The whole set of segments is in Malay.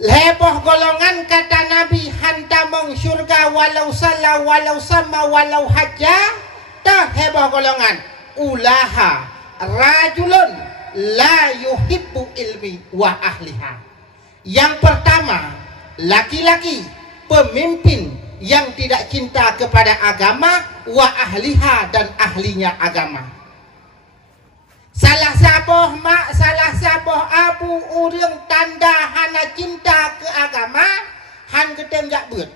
Heboh golongan kata Nabi hantamong syurga walau salah walau sama walau haja. Tak heboh golongan ulaha rajulun la yuhibbu ilmi wa ahliha. Yang pertama, laki-laki pemimpin yang tidak cinta kepada agama wa ahliha dan ahlinya agama. Salah saboh mak, salah saboh abu urang tanda hana cinta ke agama, han ketem jak beut.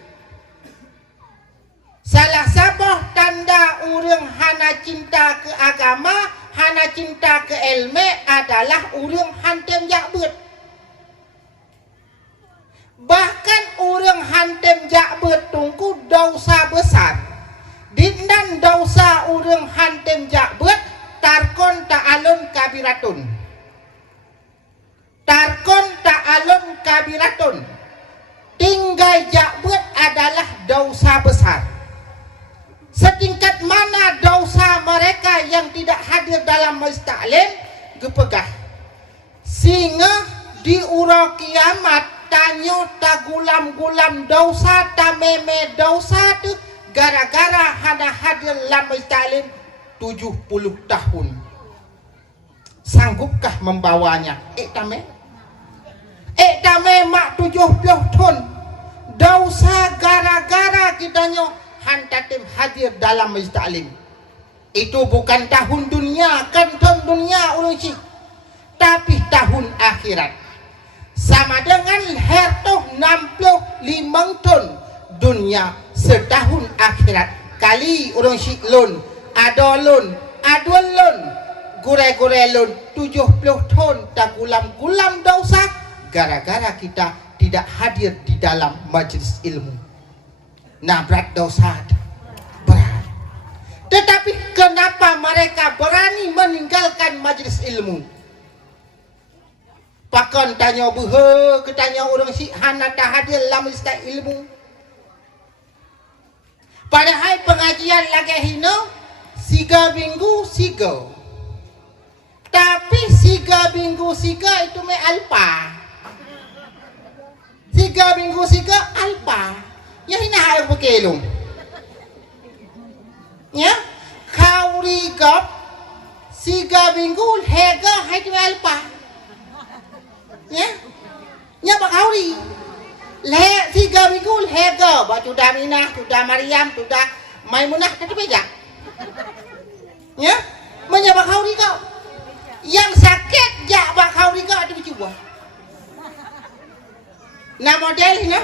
Salah saboh tanda urang hana cinta ke agama, hana cinta ke ilmu adalah urang hantem jak beut. Bahkan urang hantem jak beut tungku dosa besar. Dindan dosa urang hantem jak beut tarkon ta'alun kabiratun. Tarkon ta'alun kabiratun. Tinggal jakbet adalah dosa besar. Setingkat mana dosa mereka yang tidak hadir dalam majlis taklim gepegah. Sehingga di ura kiamat tanyo ta gulam-gulam dosa ta meme dosa tu gara-gara hana hadir dalam majlis taklim 70 tahun. Sanggupkah membawanya? Tame mak 70 tahun. Dosa gara-gara kitanya hantatim hadir dalam majlis taklim. Itu bukan tahun dunia, kan tahun dunia ulun cik. Tapi tahun akhirat. Sama dengan hertoh 65 tahun dunia setahun akhirat. Kali ulun cik lun adolun, adolun, gure-gure lun 70 tahun tak gulam-gulam dosa gara-gara kita tidak hadir di dalam majlis ilmu. Nah, berat dosa, berat. Tetapi kenapa mereka berani meninggalkan majlis ilmu? Pakon tanya buhe, ketanya orang si hana tak hadir dalam majlis ilmu. Padahal pengajian lagi hino 3 minggu 3. Tapi 3 minggu 3 itu me alpa. 3 minggu 3 alpa. Ya hina hai bekelung. Ya, kau rigap 3 minggu hega hai tu alpa. Ya. Ya bak hauri. Le 3 minggu hega ba sudah Minah, sudah Maryam, sudah Maimunah tadi beja. Ya, menyabak hauri kau. Yang sakit jak bak hauri kau ada bercuba. Nah model ni,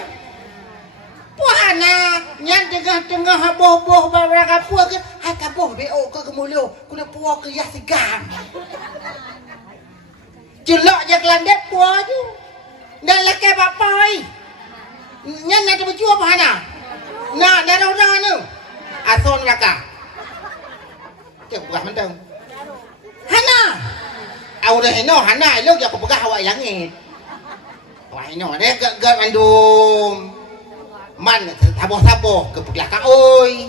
puana nyan tengah boh beberapa puak ke, hai kaboh beo ke kemulio, kuna puak ke yah segan. Jelak je kelandet puak tu, dan laki bapai. Nyan ada bercuba puana. Nah, dah orang tu, ason raka. Cik pegah mentang Hana Aura hino Hana elok ya pegah awak langit. Wah hino dia gak mandum man saboh-saboh ke pegah ka oi.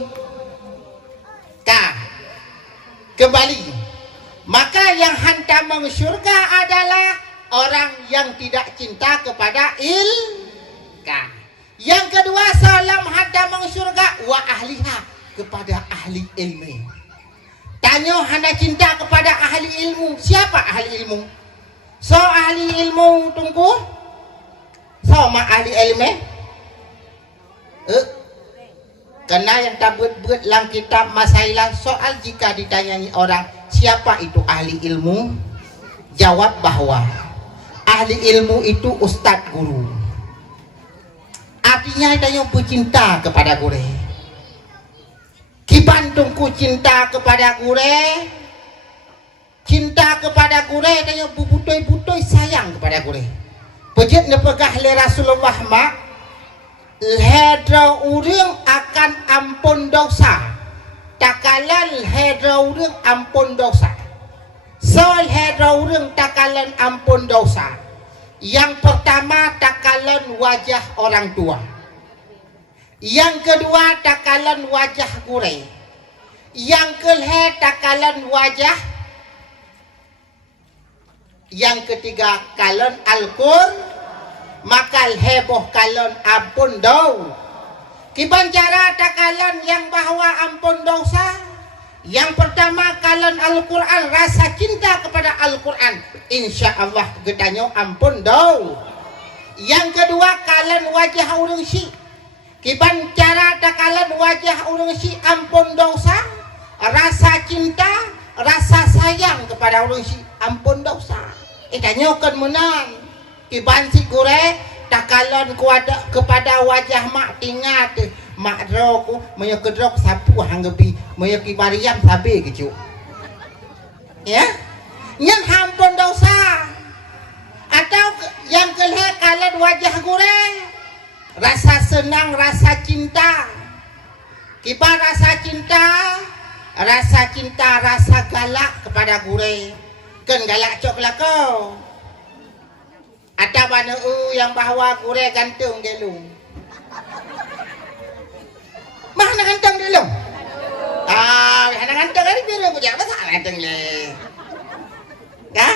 Kembali. Maka yang hantam syurga adalah orang yang tidak cinta kepada ilmu. Yang kedua salam hantam syurga wa ahliha, kepada ahli ilmu. Tanya hana cinta kepada ahli ilmu. Siapa ahli ilmu? So ahli ilmu tunggu. So mak ahli ilmu. Karena yang tak buat dalam kitab Masailah soal jika ditanyai orang siapa itu ahli ilmu, jawab bahwa ahli ilmu itu ustadz guru. Artinya dia pecinta kepada guru. Kibantungku cinta kepada gure, cinta kepada gure dan yang butoi-butoi sayang kepada gure. Pejit nepegah le Rasulullah mak, hedra urang akan ampun dosa. Takalan hedra urang ampun dosa. Sol hedra urang takalan ampun dosa. Yang pertama takalan wajah orang tua. Yang kedua takalan wajah gure. Yang kelima takalan wajah. Yang ketiga kalan Al-Qur'an. makal heboh kalon ampun dau. Kiban cara takalan yang bahwa ampun dosa. Yang pertama kalon Al-Quran, rasa cinta kepada Al-Quran, insya Allah getanyo ampun dau. Yang kedua kalon wajah urang si. Kiban cara takalan wajah urang si ampun dosa, rasa cinta, rasa sayang kepada urang si ampun dosa. Itanyo kan menang. Kiban si gure takalon kuada kepada wajah mak tingat mak roku menykedrok sapu hanggebi menyeki Maryam sabe gitu. Ya? Nyen ampun dosa. Atau yang kelih kalon wajah gure rasa senang, rasa cinta. Kiban rasa cinta, rasa galak kepada gure. Kan galak cok lah kau. Ada mana yang bahawa gure gantung gelung. Mana gantung gelung? Mana gantung hari biru punya apa tak gantung le? Ya?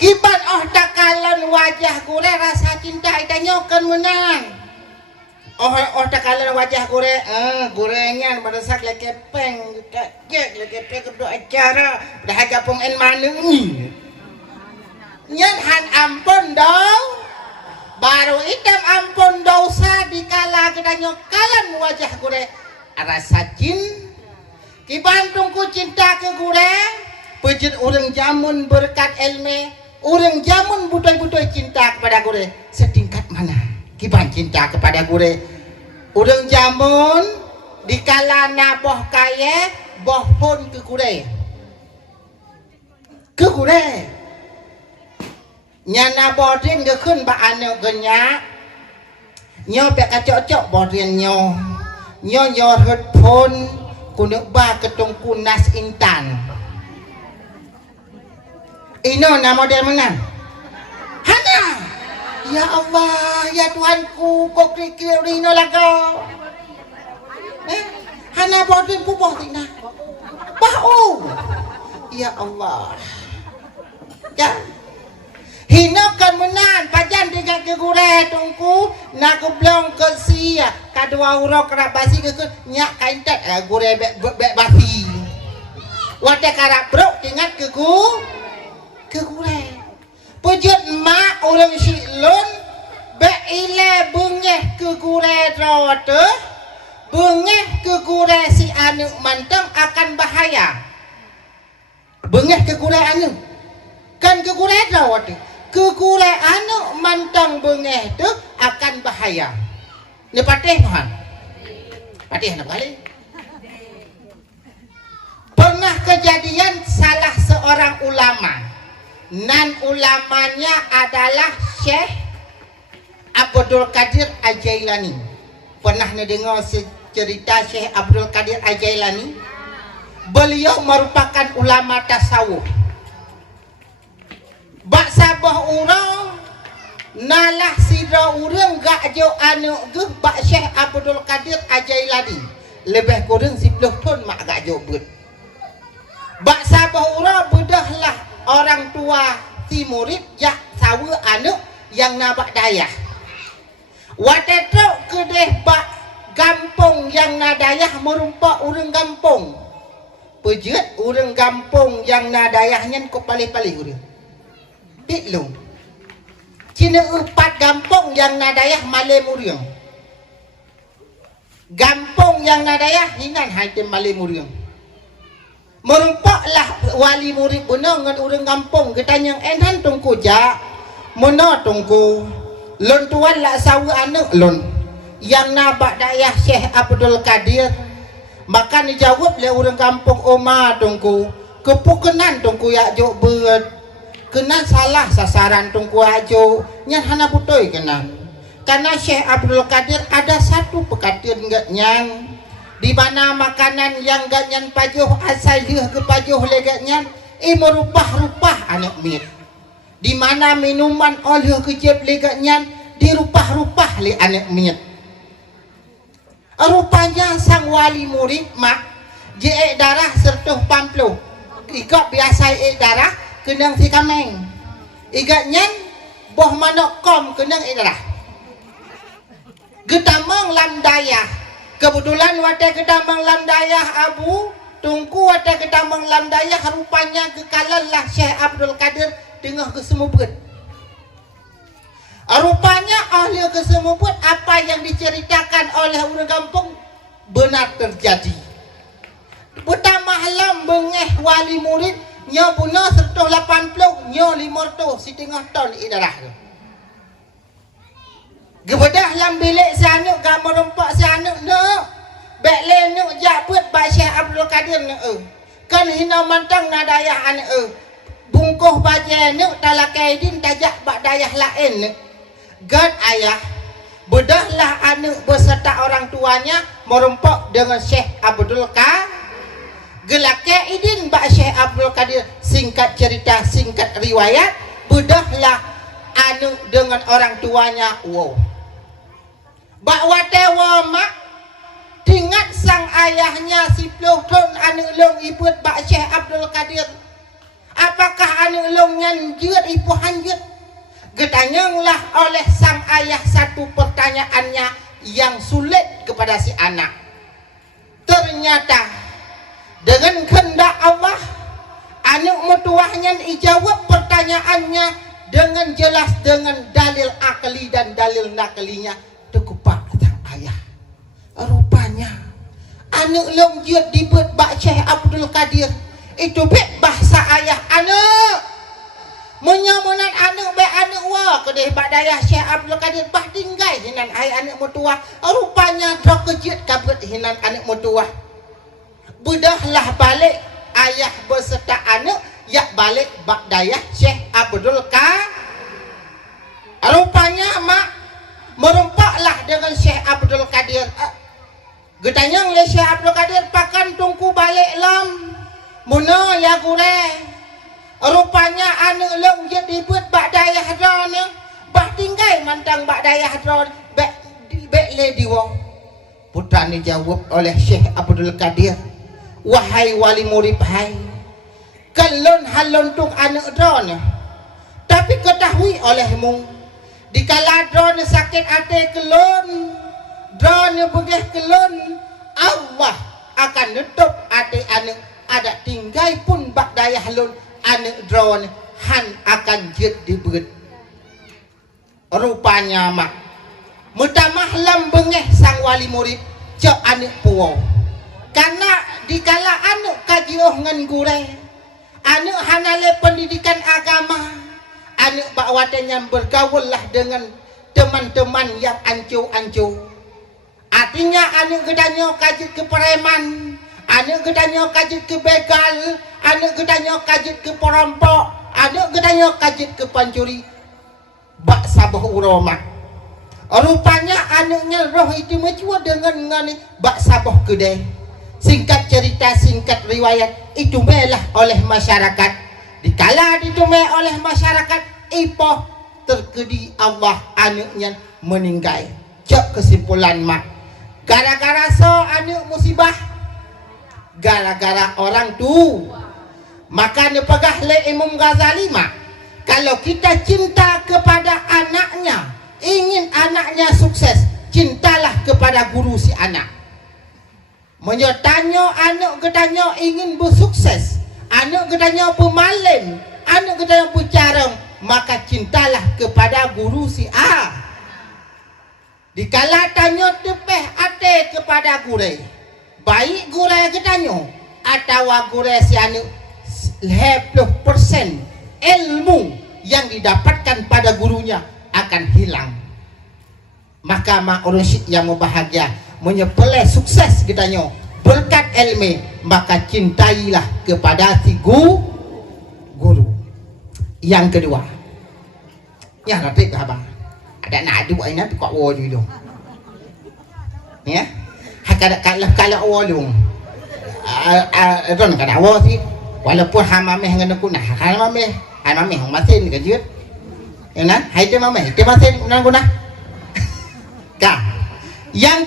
Kiban takalon wajah gure rasa cinta itanyo kan menang. Takalon wajah gure, gurenya meresak lekepeng, lekepeng kedua acara, dah agak pengen mana ni? Nyen han ampun dong, baru itam ampun dosa dikala kedanyo kalan wajah gure rasa cin. Kiban tungku cinta ke gure, pejit urang jamun berkat ilmu. Orang jamun butoy-butoy cinta kepada gure setingkat mana kiban cinta kepada gure. Orang jamun dikala naboh kaya boh pun ke gure nyana bodin ke kun ba anu genya nyo pe kacok-cok bodin nyo hut pun kunek ba ketung kunas intan. Ino nama model mana? Hana. Ya Allah, ya Tuhanku, kau kira Ino lah kau. Hana bodin puboh tina. Bau. Ya Allah. Ya. Hino kan menan, pajan dengan kegure tungku, nak blong ke sia, kadua urok kerabasi ke nyak kaintet gure bek basi. Wate karap bro ingat kegure. Pujut mak orang silun beile bengeh ke gure rawate bengeh ke gure si anu manteng akan bahaya. Bengeh ke gure anu kan ke gure rawate ke gure anu manteng bengeh tu akan bahaya. Ni patih Tuhan. Patih nak kali. Pernah kejadian salah seorang ulama. Nan ulamanya adalah Syekh Abdul Qadir Al-Jailani. Pernah dengar cerita Syekh Abdul Qadir Al-Jailani? Beliau merupakan ulama tasawuf. Bak sabah urang nalah sidra urang gak jo anu ge bak Syekh Abdul Qadir Al-Jailani. Lebih kurang 10 tahun mak gak jo bet. Bak sabah urang bedahlah orang tua si murid jak sawa anu yang nabak dayah. Watetrok kedeh bak gampung yang nadayah merumpak urang gampung. Pejut urang gampung yang nadayahnya kok palih-palih urang. Piklung. Cina 4 gampung yang nadayah malem urang. Gampung yang nadayah hinan haitem malem urang. Merumpaklah wali murid benar dengan orang kampung ketanya enhan tungku jak mana tungku lon tuan lah sawa anak lon yang nabak dayah Syekh Abdul Qadir maka dijawab oleh orang kampung Oma tungku kepukenan tungku ya jok berat kena salah sasaran tungku ajo nyan hana putoi kena karena Syekh Abdul Qadir ada satu pekatir enggak nyang di mana makanan yang ganyan pajuh asal dia ke pajuh legatnya merubah-rubah anak mir. Di mana minuman oleh kejep legatnya dirubah-rubah le anak mir. Rupanya sang wali murid mak je darah serta pamplo. Ikut biasa darah kenang si kameng. Igatnya boh mana kom kenang idarah gedamang lam dayah kebetulan wadah gedamang lam dayah abu tungku wadah gedamang lam dayah rupanya kekalan lah Syekh Abdul Qadir tengah kesemubut. Rupanya ahli kesemubut apa yang diceritakan oleh orang kampung benar terjadi. Pertama halam bengeh wali murid nya buna 180 nya 500 setengah ton idarah tu. Gebedah lam bilik sanuk gambar rompak sanuk nak. Bek lenuk jabut ba Syekh Abdul Qadir nak. Kan hina mantang nadayah anak bungkuh baje nuk talakaidin tajak bak dayah lain nuk. Gad ayah bedahlah anak beserta orang tuanya merompak dengan Syekh Abdul Qadir. Gelake idin bak Syekh Abdul Qadir singkat cerita singkat riwayat bedahlah anu dengan orang tuanya wow. Bak watewa mak tingat sang ayahnya si Pluton anu long ibut bak Syekh Abdul Qadir. Apakah anu long nyanjut ibu hanjut? Getanyanglah oleh sang ayah satu pertanyaannya yang sulit kepada si anak. Ternyata dengan kehendak Allah anak mertuahnya dijawab pertanyaannya dengan jelas dengan dalil akli dan dalil naklinya terkupak sang ayah. Rupanya anak longjut dibut bak Syekh Abdul Qadir itu bet bahasa ayah anak menyamunan anak be anak wa kedeh bak dayah Syekh Abdul Qadir bah tinggai hinan ai anak mertua. Rupanya terkejut kabut hinan anak mertua. Budahlah balik ayah beserta anak yak balik bak dayah Syekh Abdul Qadir. Rupanya mak merompaklah dengan Syekh Abdul Qadir. Getanyang le Syekh Abdul Qadir pakan tungku balik lam muna ya gure. Rupanya anak long jadi buat bak dayah dron bah tinggai mantang bak dayah dron bek le diwong. Putra ni jawab oleh Syekh Abdul Qadir, wahai wali murid hai, kalon halontung anak dron tapi ketahui olehmu dikala dron sakit hati kelon dron begeh kelon Allah akan nutup hati anak ada tinggai pun bak dayah lon anak drone han akan jet dibet. Rupanya mak mutamah lam bengeh sang wali murid cok anak puau karena dikala anak kajioh ngan gure anak hanale pendidikan agama anak bakwatanya bergaul lah dengan teman-teman yang ancu-ancu. Artinya anak gedanyo kajit ke preman, anak gedanyo kajit ke begal, anak gedanyo kajit ke perampok, anak gedanyo kajit ke pancuri. Bak sabah uroma. Rupanya anaknya roh itu mencuat dengan ngani bak sabah kedai. Singkat cerita, singkat riwayat itu melah oleh masyarakat. Dikala ditumai oleh masyarakat, ipoh terkedi Allah anaknya meninggal. Cok kesimpulan mak. Gara-gara so anak musibah, gara-gara orang tu. Maka nepegah le Imam Ghazali mak, kalau kita cinta kepada anaknya, ingin anaknya sukses, cintalah kepada guru si anak. Menyotanyo anak gedanyo ingin bersukses, anak gedanyo pemalim, anak gedanyo bercarang, maka cintalah kepada guru si A. Dikala tanyo tepeh ate kepada gure, baik gure gedanyo atau gure si anak 50% ilmu yang didapatkan pada gurunya akan hilang. Maka mak orang yang bahagia menyepeleh sukses gedanyo berkat ilmu, maka cintailah kepada si guru. Yang kedua, yang nanti abang ada nak adu aina tu kau wajib dulu, ya. Kalau awalung, don kan awal sih, walaupun hamameh dengan aku nah, hamameh masin kejut, ya nan, hai tu mameh, tu masin nan guna. Kah, yang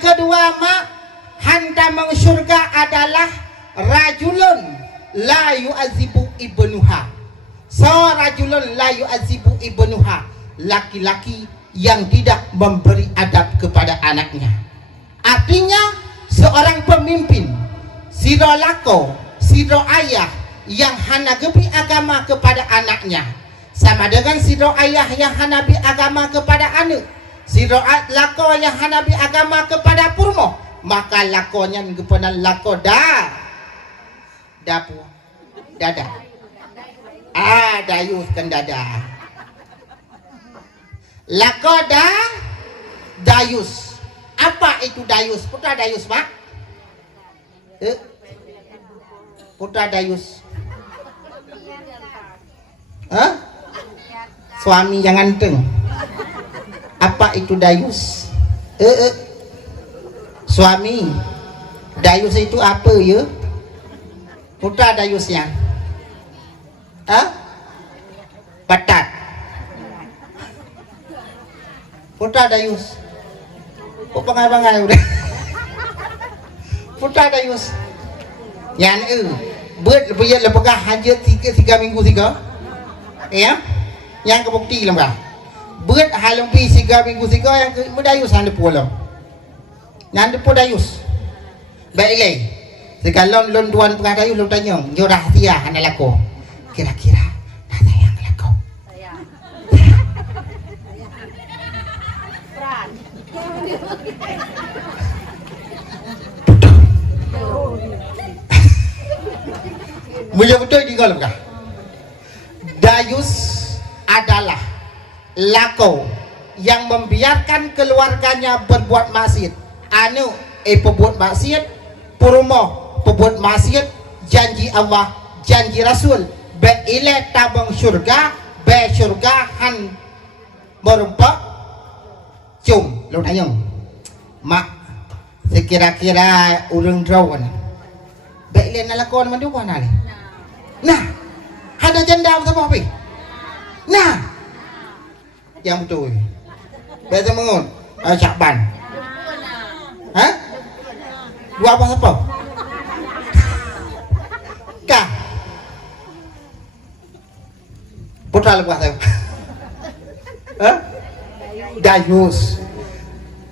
kedua mak hantamang surga adalah rajulun la yu'azibu ibnuha, Sarajulun la yu'azibu ibnuha, laki-laki yang tidak memberi adab kepada anaknya. Artinya seorang pemimpin siro lako, siro ayah yang hana geberi agama kepada anaknya sama dengan siro ayah yang hana beri agama kepada anak. Siro lako yang hana beri agama kepada purmo, maka lakonya kepada lako dapu dada. Dayus kan dada. Lakoda dayus. Apa itu dayus? Putra dayus, Pak? Putra dayus. Hah? Suami yang ganteng. Apa itu dayus? Suami. Dayus itu apa ya? Putra dayusnya. Patat. Putra dayus. Kok pangai-pangai udah. Putra dayus. Yang buat lepegah hajat 3 minggu 3. Ya. Yang kebukti lembah. Buat halumpi 3 minggu 3 yang ke dayus hande pulang. Nande pun dayus. Baiklah. Sekalon lon tuan pengah dayus lu tanya, "Yo rahsia hana lako." Kira-kira ada yang lako. Betul juga lembah. Dayus adalah lako yang membiarkan keluarganya berbuat maksiat. Anu pembuat maksiat, purmo pembuat maksiat, janji Allah, janji Rasul, be ile tabang syurga, be syurga han merumpak cum lu tanya mak sekira-kira urang drawan be ile nalakon mandu mana le nah ada janda apa apa nah yang betul betul mengun Syakban hah dua apa apa kah putra lepas saya dayus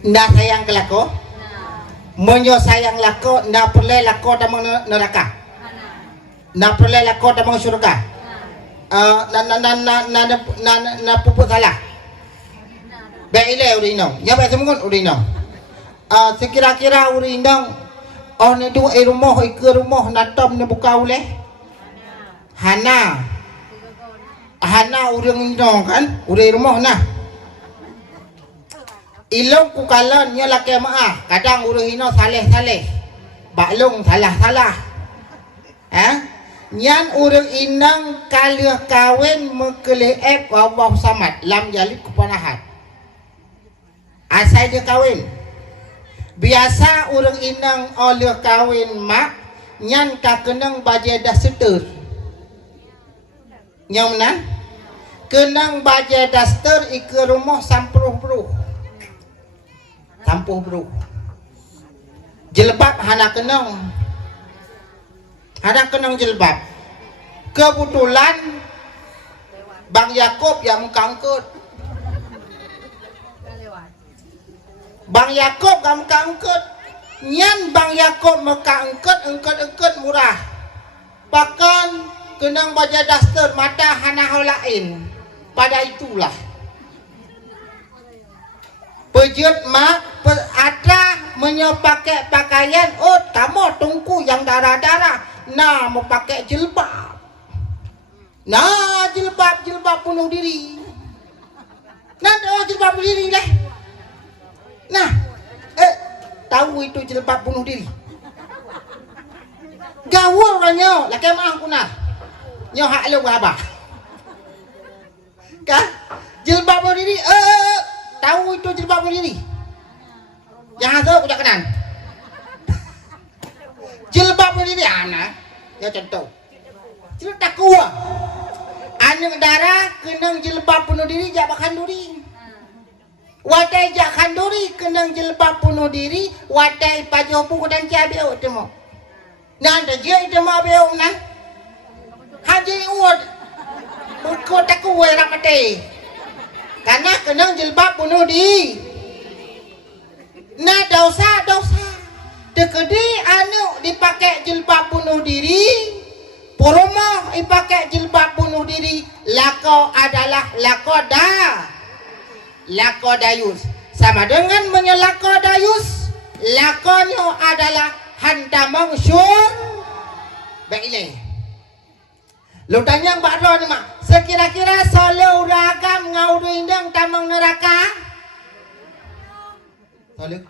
ndak sayang kelako menyo sayang lako ndak perle lako damang neraka ndak perle lako damang surga na puput salah baile urinong ya ba semungun urinong sekira-kira urinong ne du rumah ke rumah natom ne buka oleh hana urang indong kan urai rumah nah ilong ku kalan nya laki maah kadang urang ino saleh baklong salah nyan urang inang kalih kawin mekeleep Allah samad lam yalid kupanahat asai dia kawin biasa urang inang oleh kawin mak nyan kakenang bajedah seter yang mana kenang baja daster ke rumah sampuh bro jilbab hana kenang jilbab kebetulan Bang Yakob yang kangkut Bang Yakob yang kangkut nyan Bang Yakob engkut murah bahkan kenang baja daster mata hana lain pada itulah pejut mak ada menyopakai pakaian tamu tungku yang darah-darah nah mau pakai jilbab nah jilbab penuh diri nah jilbab penuh diri lah nah tahu itu jilbab penuh diri gaul ranyo laki mah kuna nyo hak lu abah kah jilbab penuh diri tahu itu jilbab penuh diri yang tu udah kenan jilbab penuh diri ana ya contoh cerita kuah anu darah kenang jilbab penuh diri jak kanduri wadai jak kanduri kenang jilbab penuh diri wadai pajoh pu dan cabe temo nanda je temo be nah haji uad Aku tak kuat nak mati. Karena kena jilbab bunuh diri. Nah dosa. Dekedi anu dipakai jilbab bunuh diri. Poromah dipakai jilbab bunuh diri. Lako adalah lako dayus. Sama dengan menyelako dayus. Lakonyo adalah hantamang syur. Baik ini. Lu tanya Mbak Ro ni mak. Sekira-kira solo ragam ngau indang tamang neraka. Solo.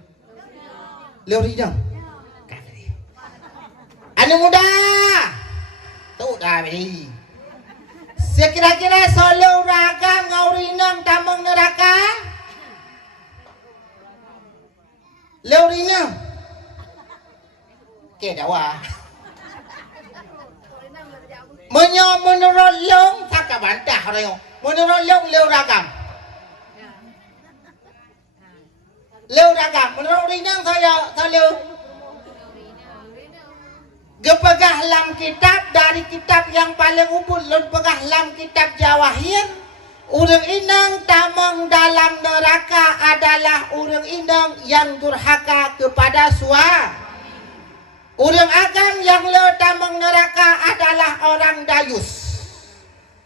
Lu ridang. Anu muda. Tu dah beri. Sekira-kira solo ragam ngau indang tamang neraka. Lorina. Okey dah wah. Menurut long tak bantah orang. Menurut long leu ragam. Leu ragam. Menurut Rina saya leu. Gepegah lam kitab dari kitab yang paling ubun. Lun pegah lam kitab Jawahir. Urang inang tamang dalam neraka adalah urang inang yang durhaka kepada suami. Urang agam yang le tamang neraka adalah orang dayus.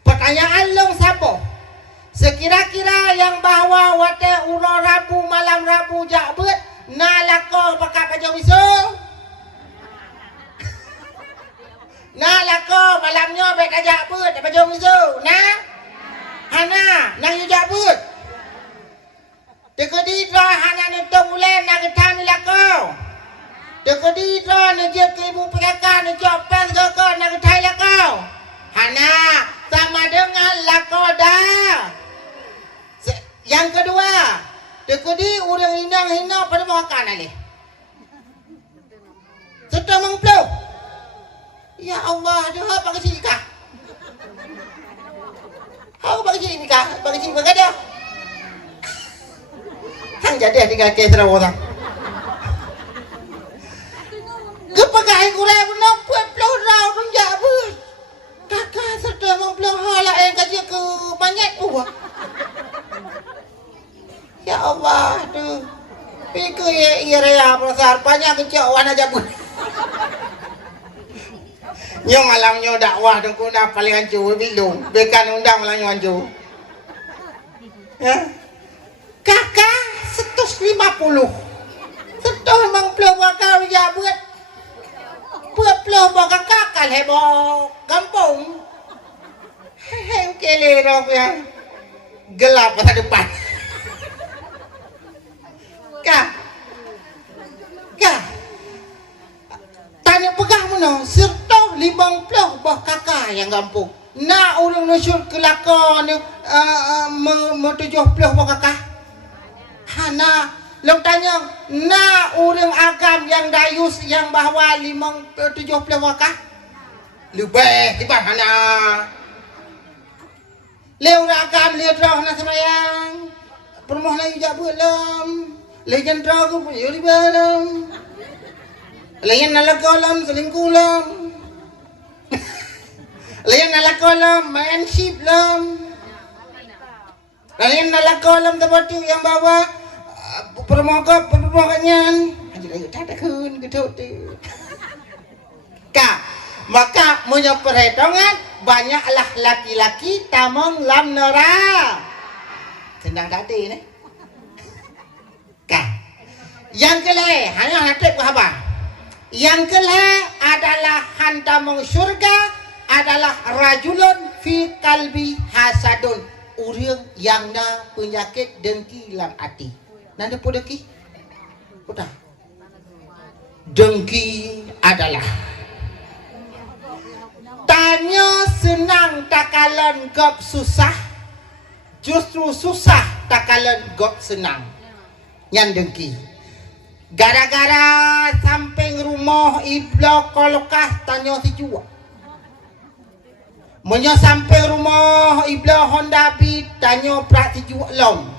Pertanyaan long siapa? Sekira-kira yang bahawa wate uro Rabu malam Rabu jakbet nalako pakai baju miso. Nalako malamnya bet ajak bet baju miso. Nah. Hana nang yuja but. Dekedi dra hana nutong ulen nang getan lako. Dekedi dra ne je ke ibu pekakan ne job pen ke nang getai lako. Hana sama dengan lako dah. Yang kedua, dekedi urang inang hina pada makan ale. Sudah mengplau. Ya Allah, dah pakai sikah. Aku bagi sini kah? Bagi sini bagi dia. Hang jadi di kaki serau orang. Kepakai kurang pun buat pelorau pun jabut. Kakak sudah mempelorau lah yang kasih ke banyak buah. Ya Allah tu. Pikir ia raya besar banyak kecil warna jabut. Nyo malamnya dakwah dengku nak paling hancur bilung. Bekan undang malamnya hancur. Ya. Kakak 150. Setuh memang pelawak kau ya buat. Buat pelawak kakak kan heboh. Gampang. Hei kele rok ya. Gelap masa depan. Kak. Tanya pegah mana? Serta 50 bah kakak yang gampung. Nak orang nasyur kelakon me-70 bah kakak. Hana, long tanya, nak orang agam yang dayus yang bahawa 70 bah kakak. Lebih, tiba hana. Leu agam leu drah na semayang. Permoh lagi jabut lam. Legend drah ku punya ribalam. Layan nalakolam selingkulam. Layan nalakolam main ship lam. Layan nalakolam tempat yang bawa permokap permokanyan. Anjir ayo tak kun gedut tu. Kak, maka punya perhitungan banyaklah laki-laki tamang lam neraka. Senang tadi ni. Kak. Yang kelih hanya hatip ke apa? Yang kelih adalah hantamang syurga adalah rajulun fi kalbi hasadun. Urang yang na penyakit dengki dalam hati. Nanda pun dengki? Udah. Dengki adalah tanya senang takalan gop susah. Justru susah takalan gop senang. Yang dengki. Gara-gara samping rumah iblo kolokah tanya si jua. Menyo samping rumah iblo Honda Beat tanya prak si jua lom.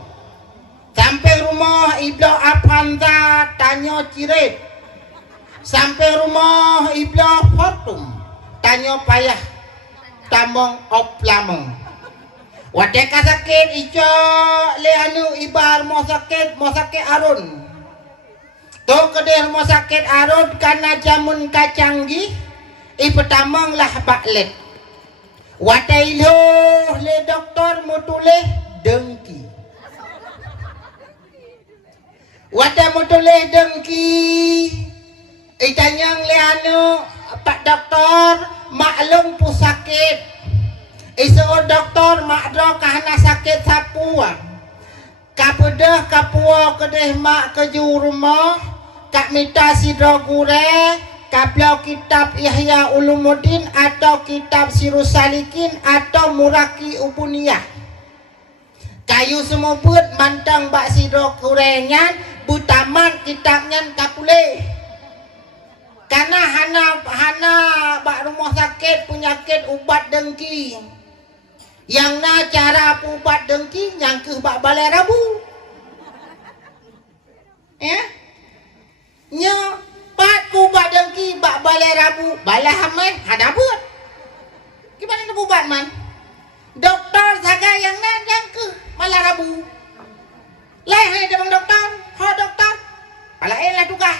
Samping rumah iblo Avanza tanya Ciret. Samping rumah iblo Fortum tanya payah tamong oplamong. Wateka sakit ijo le anu ibar mau sakit arun. To kedeh mau sakit arun karena jamun kacanggih ipetamang lah baklet. Watailo le doktor mutuleh dengki. Wata mutuleh dengki. Itanyang le anu pak doktor maklum pu sakit. Iso doktor makdo kahana sakit sapua. Kapedah kapua kedeh mak keju rumah. Kak minta sidro gure. Kaplau kitab Ihya Ulumuddin atau kitab Sirus Salikin atau Muraki Ubuniyah. Kayu semua buat mantang bak sidro kurenyan butaman kitabnya kapule. Karena hana bak rumah sakit penyakit ubat dengki. Yang na cara ubat dengki yang ke bak balai rabu. Ya? Nya pat ubat dengki bak balai rabu, balai hamai hada buat. Gimana tu ubat man? Doktor saga yang na yang ke balai rabu. Lai hai demang doktor, ha doktor. Balai lah tukah.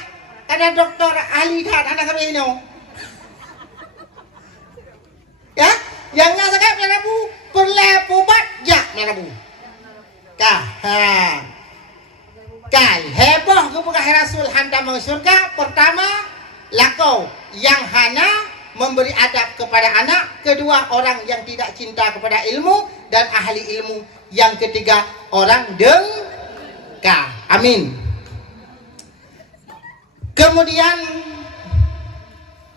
Ada doktor ahli dah anak kami ini. Ya, yang na saga balai rabu, perle ubat jak balai rabu. Kah, ha. Kal heboh ke bukan Rasul handa masuk surga. Pertama, lakau yang hana memberi adab kepada anak. Kedua, orang yang tidak cinta kepada ilmu dan ahli ilmu. Yang ketiga, orang dengka. Amin. Kemudian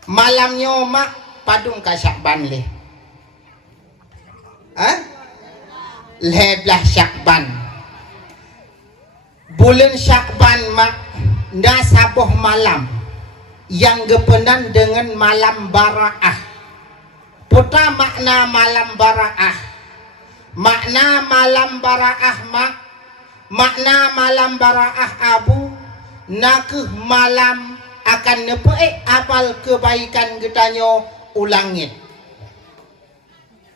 malamnya mak padung ka Syakban leh. Leblah Syakban. Bulan Syakban mak nasaboh malam yang gepenan dengan malam baraah. Putra makna malam baraah. Makna malam baraah mak. Makna malam baraah abu. Nakeh malam akan nepeik apal kebaikan getanyo ulangit.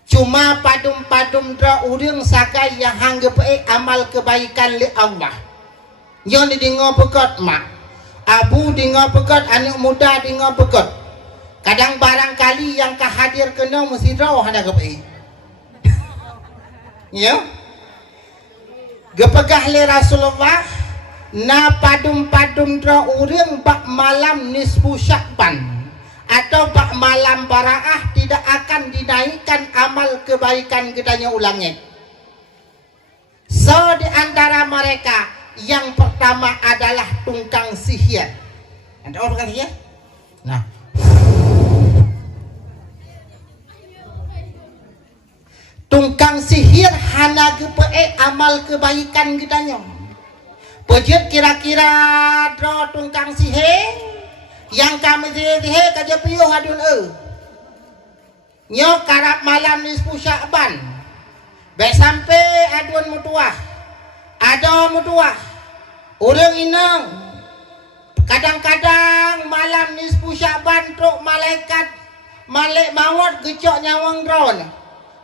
Cuma padum-padum dra urang sakai yang hanggepeik amal kebaikan li Allah. Yang dengar pekat mak, abu dengar pekat, anak muda dengar pekat. Kadang barangkali yang kehadir kena mesti draw ada kepai. Ya, gepegah le Rasulullah, na padum-padum draw urang bak malam nisfu Syakban atau bak malam baraah tidak akan dinaikkan amal kebaikan gedanya ulangnya. So di antara mereka yang pertama adalah tungkang sihir. Ada orang kata ya? Nah, tungkang sihir hana gepeik amal kebaikan gedanya. Pejut kira-kira dro tungkang sihir yang kami sihir kaja piuh adun Nyo karap malam nisfu Syakban. Baik sampai adun mutuah. Ada mutuah. Orang inang. Kadang-kadang malam nisfu Syakban truk malaikat Malik maut gecok nyawang drone.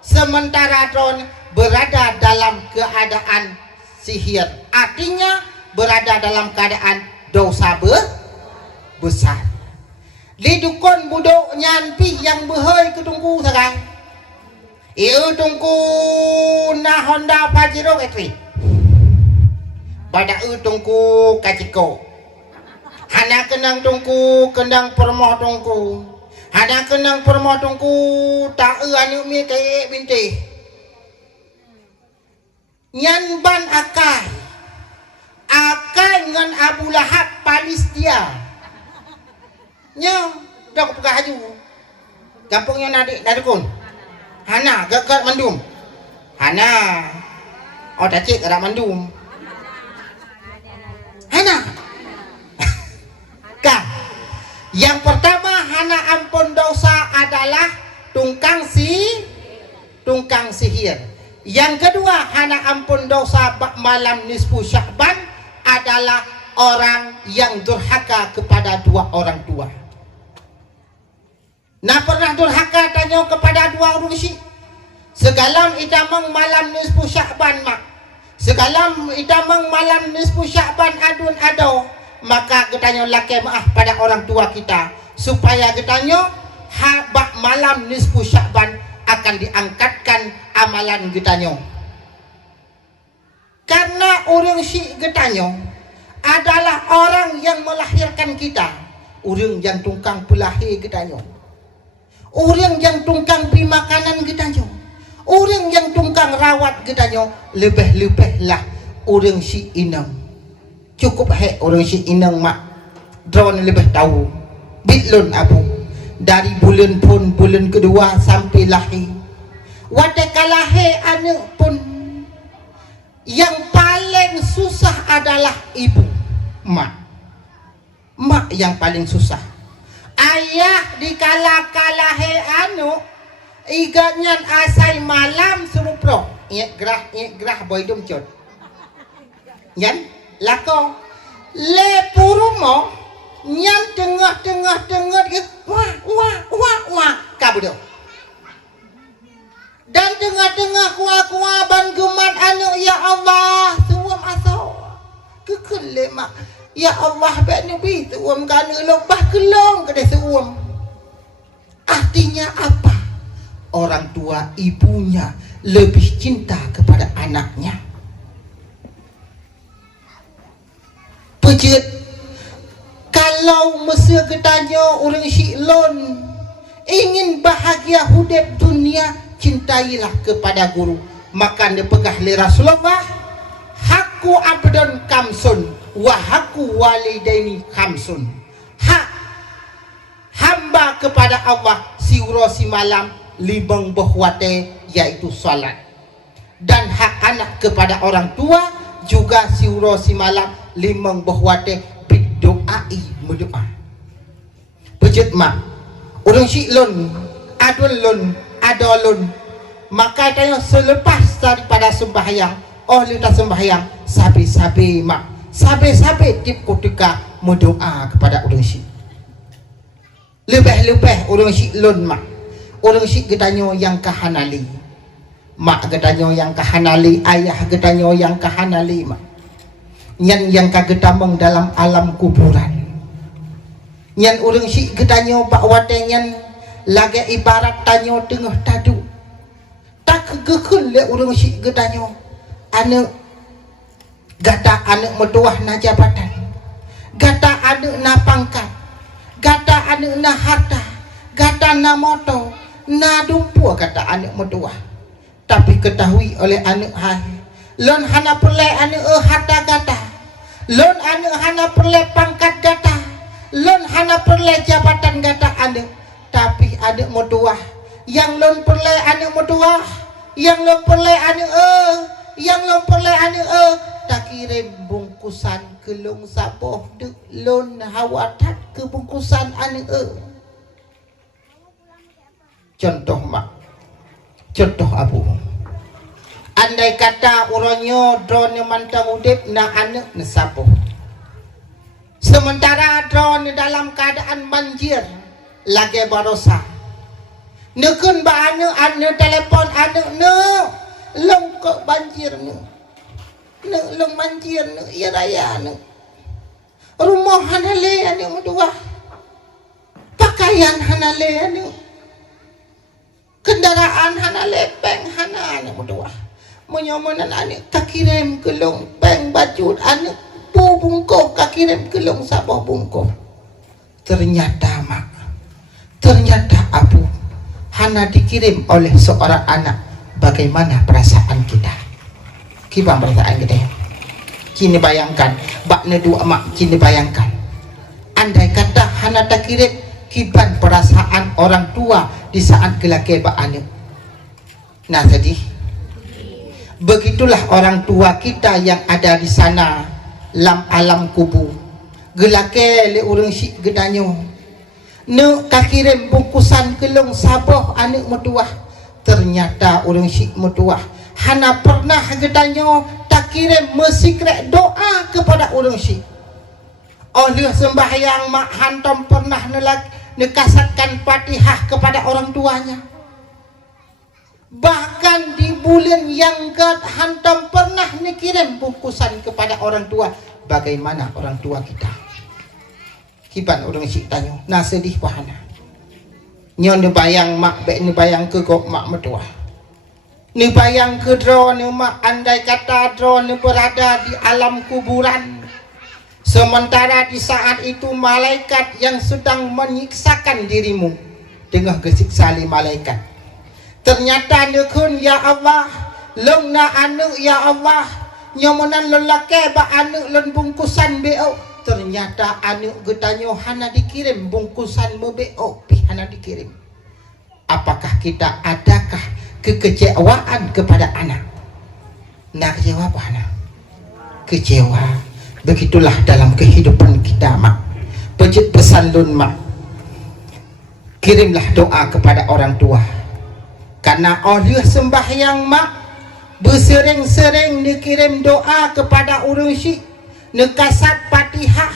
Sementara drone berada dalam keadaan sihir. Artinya berada dalam keadaan dosa besar. Di dukun budok nyampi yang behoi ke tungku sekarang. Iu tungku na Honda Pajero etri. Pada tungku kaciko. Hana kenang tungku kendang permoh tungku. Hana kenang permoh tungku tak anu mi kayak binti. Nyan ban akai. Akai ngan Abu Lahab Palestia. Nya dak buka haju. Kampungnya nadikun. Hana gagal mandum. Hana. Oh dah cik ada mandum. Hana. Kah. Yang pertama hana ampun dosa adalah tungkang sihir. Yang kedua hana ampun dosa malam nisfu Syakban adalah orang yang durhaka kepada dua orang tua. Nah pernah durhaka tanya kepada dua urusi. Segalam itamang malam nisfu Sya'ban mak. Segalam itamang malam nisfu Sya'ban adun ado, maka getanya laki maaf pada orang tua kita supaya getanya bak malam nisfu Sya'ban akan diangkatkan amalan getanya. Karena orang syik getanya adalah orang yang melahirkan kita, orang yang tungkang pelahir getanya, orang yang tungkang beri makanan getanya, orang yang tungkang rawat getanya. Lebih-lebih lah orang syik inang. Cukup orang syik inang mak drone lebih tahu bitlun abu dari bulan pun bulan kedua sampai lahir. Watak lahir anak pun yang paling susah adalah ibu, mak. Mak yang paling susah. Ayah dikala lahir anu igatnya asai malam suruh pro. Ingat gerah boy dum cot. Yan lako le purumo nyan tengah wah kabudo. Dan tengah-tengah kuah ban gemat anu ya Allah suam asau kekele mak ya Allah bak nabi suam kana lebah kelong kada suam. Artinya apa? Orang tua ibunya lebih cinta kepada anaknya. Pejit kalau mesir ketanya orang syiklon ingin bahagia hidup dunia, cintailah kepada guru. Maka dia pegah li Rasulullah, haku abdan kamsun wa haku walidaini kamsun. Hak hamba kepada Allah siuro si malam libang bahwate yaitu salat, dan hak anak kepada orang tua juga siuro si malam limang bahwate bidoai mendoa. Bejit mak orang syiklon adulun adolun, maka tayo selepas daripada sembahyang lita sembahyang sabi-sabi mak sabi-sabi tip ketika mendoa kepada orang syik. Lebih-lebih orang syiklon mak orang syik getanyo yang kahanali, mak getanyo yang kahanali, ayah getanyo yang kahanali mak. Nyan yang kagetamong dalam alam kuburan. Nyan orang syik getanyo bakwate nyan lagi ibarat tanyo tengah tadu. Tak kegekul le orang syik getanyo anak gata anak metuah na jabatan, gata anak na pangkat, gata anak na harta, gata na moto, na dumpu kata anak metuah. Tapi ketahui oleh anak hai lon hana perle anak harta gata, lon anak hana perle pangkat gata, lon hana perle jabatan gata anak. Tapi anak metuah yang lon perle anak metuah, yang lon perle anak yang lon perle anak tak kirim bungkusan kelung saboh dek lon hawatat ke bungkusan anak Contoh mak, contoh abu. Andai kata uronyo drone mantang udip na anak nesapo, sementara drone dalam keadaan banjir lagi barosa, nekun ba anak telepon anak long kok banjir long banjir ya raya rumah hanale anak medua, pakaian hanale anak, kendaraan hana lepeng hana anak medua, menyomonan anak kakirim kelong peng baju anak bu bungko kakirim kelong sabah bungko. Ternyata mak, ternyata abu hana dikirim oleh seorang anak. Bagaimana perasaan kita? Kibang perasaan kita. Kini bayangkan bak nedua mak, kini bayangkan andai kata hana tak kirim kiban perasaan orang tua di saat gelake bak anak. Nah sedih. Begitulah orang tua kita yang ada di sana lam alam kubur. Gelake le urang syik gedanyo. Ne kakirim bungkusan kelong sabah anak metuah. Ternyata urang syik metuah hana pernah gedanyo tak kirim mesikret doa kepada urang syik. Oleh sembahyang mak hantam pernah nekasatkan Fatihah kepada orang tuanya. Bahkan di bulan yang hantam pernah dikirim bungkusan kepada orang tua. Bagaimana orang tua kita? Kiban orang sik tanyo, nah sedih wahana. Nyo ni bayang mak be ni bayang ke kok mak mertua. Ni bayang ke dro ni mak, andai kata dro ni berada di alam kuburan. Sementara di saat itu malaikat yang sedang menyiksakan dirimu dengan gesiksa malaikat. Ternyata nekun ya Allah, lengna anu ya Allah, nyomonan lelaki ba anu len bungkusan beo. Ternyata anu getanyo hana dikirim bungkusan beo pi hana dikirim. Apakah kita adakah kekecewaan kepada anak? Nah, kecewa apa anak? Kecewa. Begitulah dalam kehidupan kita, mak. Pejit pesan lun, mak. Kirimlah doa kepada orang tua. Karena oleh sembahyang, mak, bersering-sering dikirim doa kepada orang syik. Nekasat Fatihah,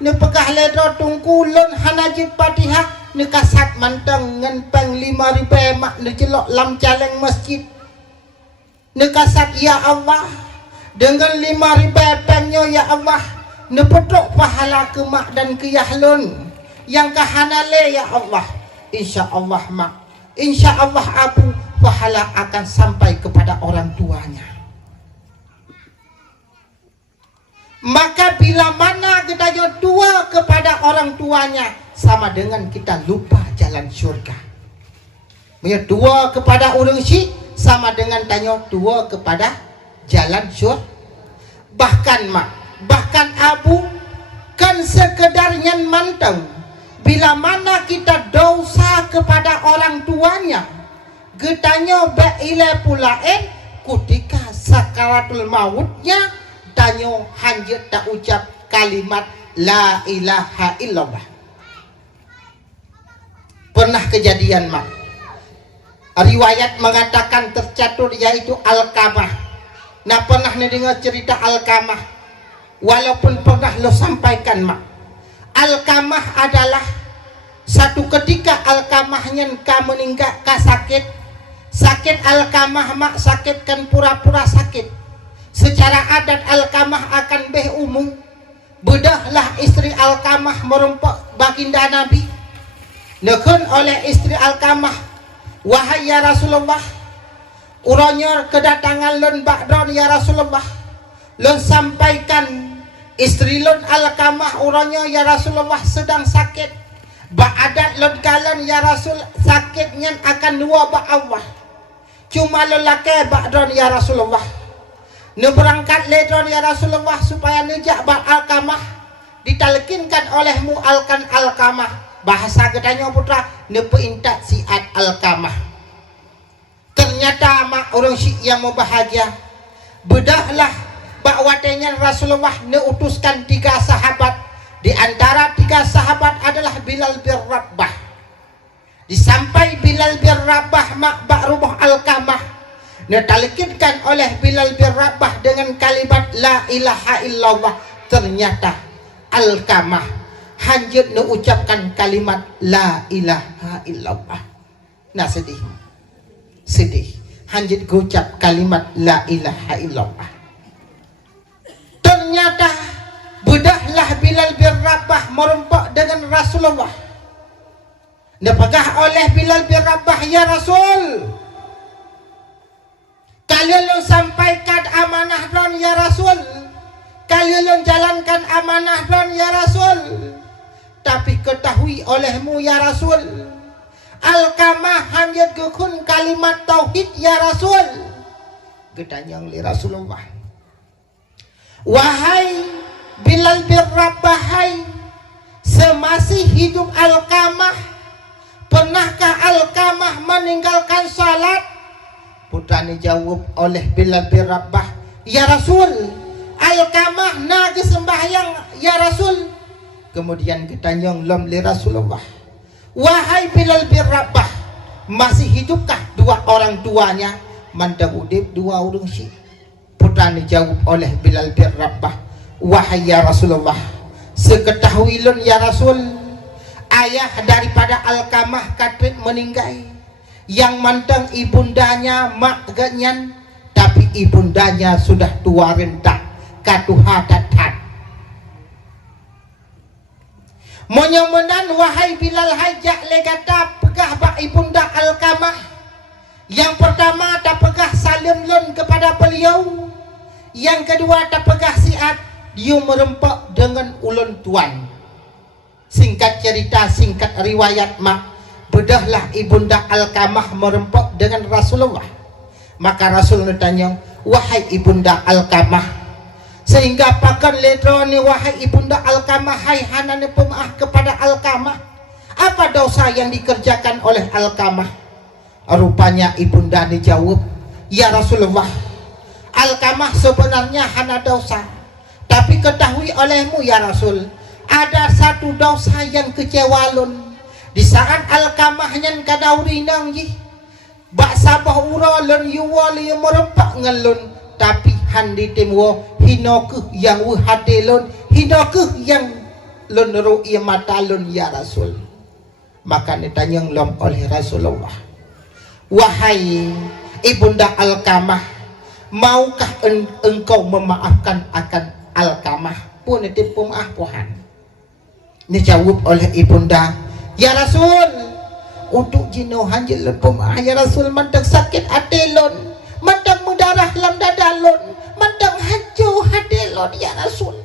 nepegah ledro tungkulun hanajib Fatihah, nekasat manteng ngenpeng 5.000 mak nejelok lam caleng masjid. Nekasat ya Allah, dengan 5.000 pengnya ya Allah, nepedok pahala ke mak dan ke yahlun yang kahanale ya Allah. Insya Allah mak, insya Allah abu, pahala akan sampai kepada orang tuanya. Maka bila mana kita dua kepada orang tuanya, sama dengan kita lupa jalan syurga. Dua kepada orang syik sama dengan tanya dua kepada jalan syurga. Bahkan mak, bahkan abu, kan sekedarnya manteng. Bila mana kita dosa kepada orang tuanya, getanya be'ile pulaen ketika sakaratul mautnya, tanyo hanjut tak ucap kalimat la ilaha illallah. Pernah kejadian mak, riwayat mengatakan tercatur yaitu Alkamah. Nah pernah dengar cerita Alkamah, walaupun pernah lo sampaikan mak. Alkamah adalah satu ketika Alkamahnya meninggal sakit. Sakit Alkamah mak, sakit kan pura-pura sakit. Secara adat Alkamah akan beh umum. Bedahlah istri Alkamah merumpok baginda Nabi. Nekun oleh istri Alkamah, wahai ya Rasulullah, uranya kedatangan lun ba'dron ya Rasulullah. Lun sampaikan istri lun Alkamah uranya ya Rasulullah sedang sakit. Ba'adat lun kalan ya Rasul sakitnya akan dua ba'awah. Cuma lelaki ba'dron ya Rasulullah. Berangkat ledron ya Rasulullah supaya nejak Alkamah ditalkinkan olehmu alkan Alkamah. Bahasa gedanya putra nepeintak siat Alkamah. Ternyata mak orang syik yang mau bahagia. Bedahlah bakwatenya Rasulullah neutuskan 3 sahabat. Di antara 3 sahabat adalah Bilal bin Rabah. Disampai Bilal bin Rabah mak bak rumah Alkamah, ditalkinkan oleh Bilal bin Rabah dengan kalimat la ilaha illallah. Ternyata Alkamah hanjut mengucapkan kalimat la ilaha illallah. Nah sedih, sedih hanjut mengucap kalimat la ilaha illallah. Ternyata bedahlah Bilal bin Rabah merompak dengan Rasulullah. Dipegah oleh Bilal bin Rabah, ya Rasul, kalian lo sampaikan amanah don ya Rasul, kalian lo jalankan amanah don ya Rasul. Tapi ketahui olehmu ya Rasul, Alkamah hanya gekun kalimat tauhid ya Rasul. Gedanyang li Rasulullah, wahai Bilal bin Rabah, hai, semasih hidup Alkamah, pernahkah Alkamah meninggalkan salat? Putranya jawab oleh Bilal bin Rabah, ya Rasul, Alkamah naga sembahyang ya Rasul. Kemudian ditanyang lam li Rasulullah, wahai Bilal bin Rabah, masih hidupkah 2 orang tuanya? Mantap udip 2 orang syik. Putranya jawab oleh Bilal bin Rabah, wahai ya Rasulullah, seketahui lun ya Rasul, ayah daripada Alkamah katrit meninggal, yang mantang ibundanya mak ganyan, tapi ibundanya sudah tua renta katuhatatat. Monyomenan wahai Bilal hajak legata pegah bak ibunda Alkamah. Yang pertama tak pegah salim lun kepada beliau. Yang kedua tak pegah siat dia merempak dengan ulun tuan. Singkat cerita, singkat riwayat mak, bedahlah ibunda Alkamah merempak dengan Rasulullah. Maka Rasul bertanya, wahai ibunda Alkamah, sehingga pakan letro ni wahai ibunda Alkamah, hai hanane pemaaf kepada Alkamah, apa dosa yang dikerjakan oleh Alkamah? Rupanya ibunda dijawab, ya Rasulullah, Alkamah sebenarnya hana dosa, tapi ketahui olehmu ya Rasul, ada satu dosa yang kecewa lun. Di saat Alkamah yang kadauri nangji bak sabah ura lun yuwa li merempak ngelun, tapi handi timwo hinokuh yang wuhadelun, hinokuh yang lun ru'i mata lun ya Rasul. Maka ditanya lom oleh Rasulullah, wahai ibunda Alkamah, maukah engkau memaafkan akan Alkamah? Pun itu pemaaf Tuhan. Dijawab oleh ibunda, ya Rasul, untuk jinuhan jelun pemaaf ya Rasul, mantang sakit atelun, mantang mudarah lam dadalun, mantang hancur hadelon ya Rasul.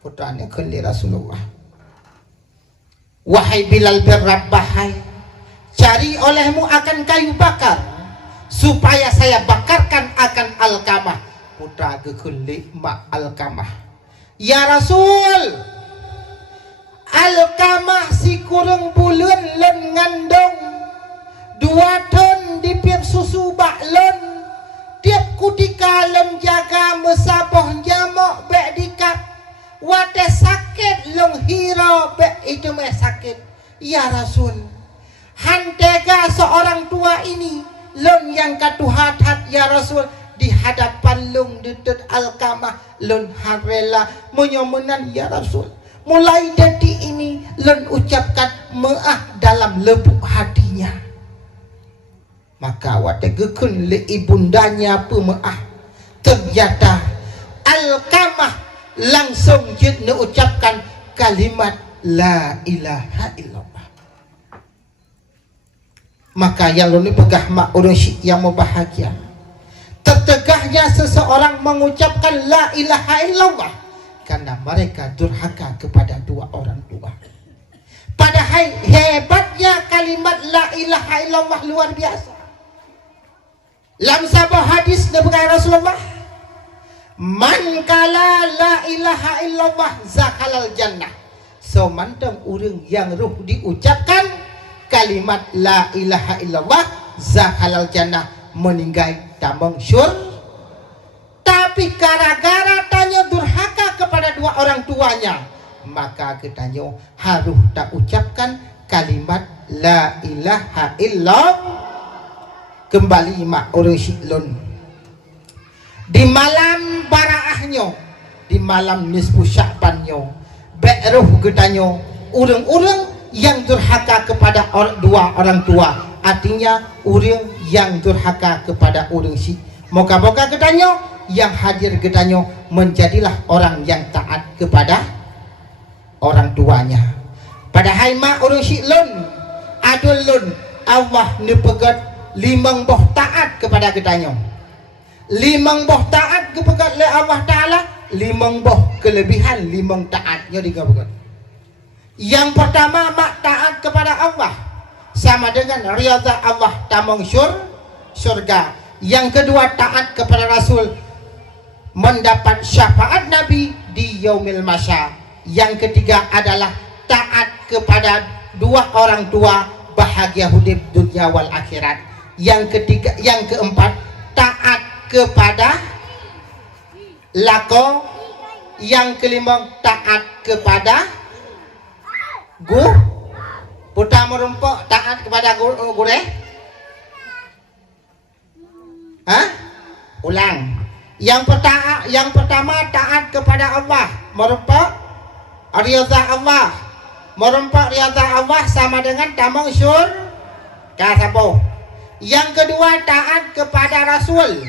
Putranya kali Rasulullah, wahai Bilal bin Rabah, cari olehmu akan kayu bakar supaya saya bakarkan akan Alkamah. Putra gekeli mak Alkamah, ya Rasul, Alkamah si kurang bulan len ngandong 2 ton di piang susu baklon, tiap kutika lem jaga mesaboh jamok bek dikap wate sakit long hiro bek itu me sakit. Ya Rasul, hantega seorang tua ini lon yang katuhat-hat ya Rasul, di hadapan lung ditut Alkamah lon harela menyomenan ya Rasul. Mulai detik ini lon ucapkan maaf dalam lubuk hatinya. Maka wate gekun le ibundanya pemaaf. Ternyata Alkamah langsung jid ucapkan kalimat la ilaha illallah. Maka yang loni pegah mak urun yang berbahagia, tertegahnya seseorang mengucapkan la ilaha illallah karena mereka durhaka kepada 2 orang tua. Padahal hebatnya kalimat la ilaha illallah luar biasa. Dalam sebuah hadis Nabi Rasulullah, man kala la ilaha illallah zakhalal jannah. So mantang urang yang ruh diucapkan kalimat la ilaha illallah zakhalal jannah, meninggal tamang syur. Tapi gara-gara tanya durhaka kepada 2 orang tuanya, maka ketanya harus tak ucapkan kalimat la ilaha illallah. Kembali mak orang siklon di malam baraahnya, di malam nisfu Sya'bannya, beruh getanyo urang-urang yang durhaka kepada 2 orang tua, artinya urang yang durhaka kepada urang si. Moga-moga getanyo yang hadir getanyo menjadilah orang yang taat kepada orang tuanya. Padahal mak orang siklon adul lun Allah nepegat 5 boh taat kepada getanyo, 5 boh taat kepada Allah Ta'ala, 5 boh kelebihan 5 taatnya digabungkan. Yang pertama mak taat kepada Allah sama dengan riyadha Allah tamang surga. Yang kedua taat kepada Rasul mendapat syafaat Nabi di yaumil masya. Yang ketiga adalah taat kepada 2 orang tua bahagia hidup dunia wal akhirat. Yang ketiga, yang keempat taat kepada lako. Yang kelima taat kepada putra merumpok taat kepada gure. Ulang. Yang pertama taat kepada Allah, merumpok riyadha Allah. Merompak riyadha Allah sama dengan tamang Kasabo. Yang kedua, taat kepada Rasul,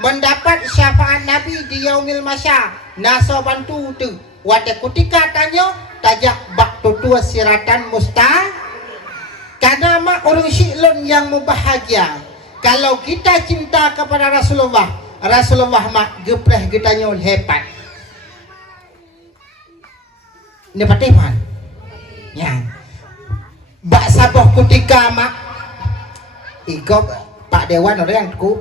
mendapat syafaat Nabi di yaumil masya. Nasa bantu tu wate kutika tanya tajak bak tutua siratan musta. Karena mak orang syiklon yang membahagia. Kalau kita cinta kepada Rasulullah mak gepreh getanya hebat. Ini patiman. Ya. Bak sabah kutika mak Iko Pak Dewan orang ku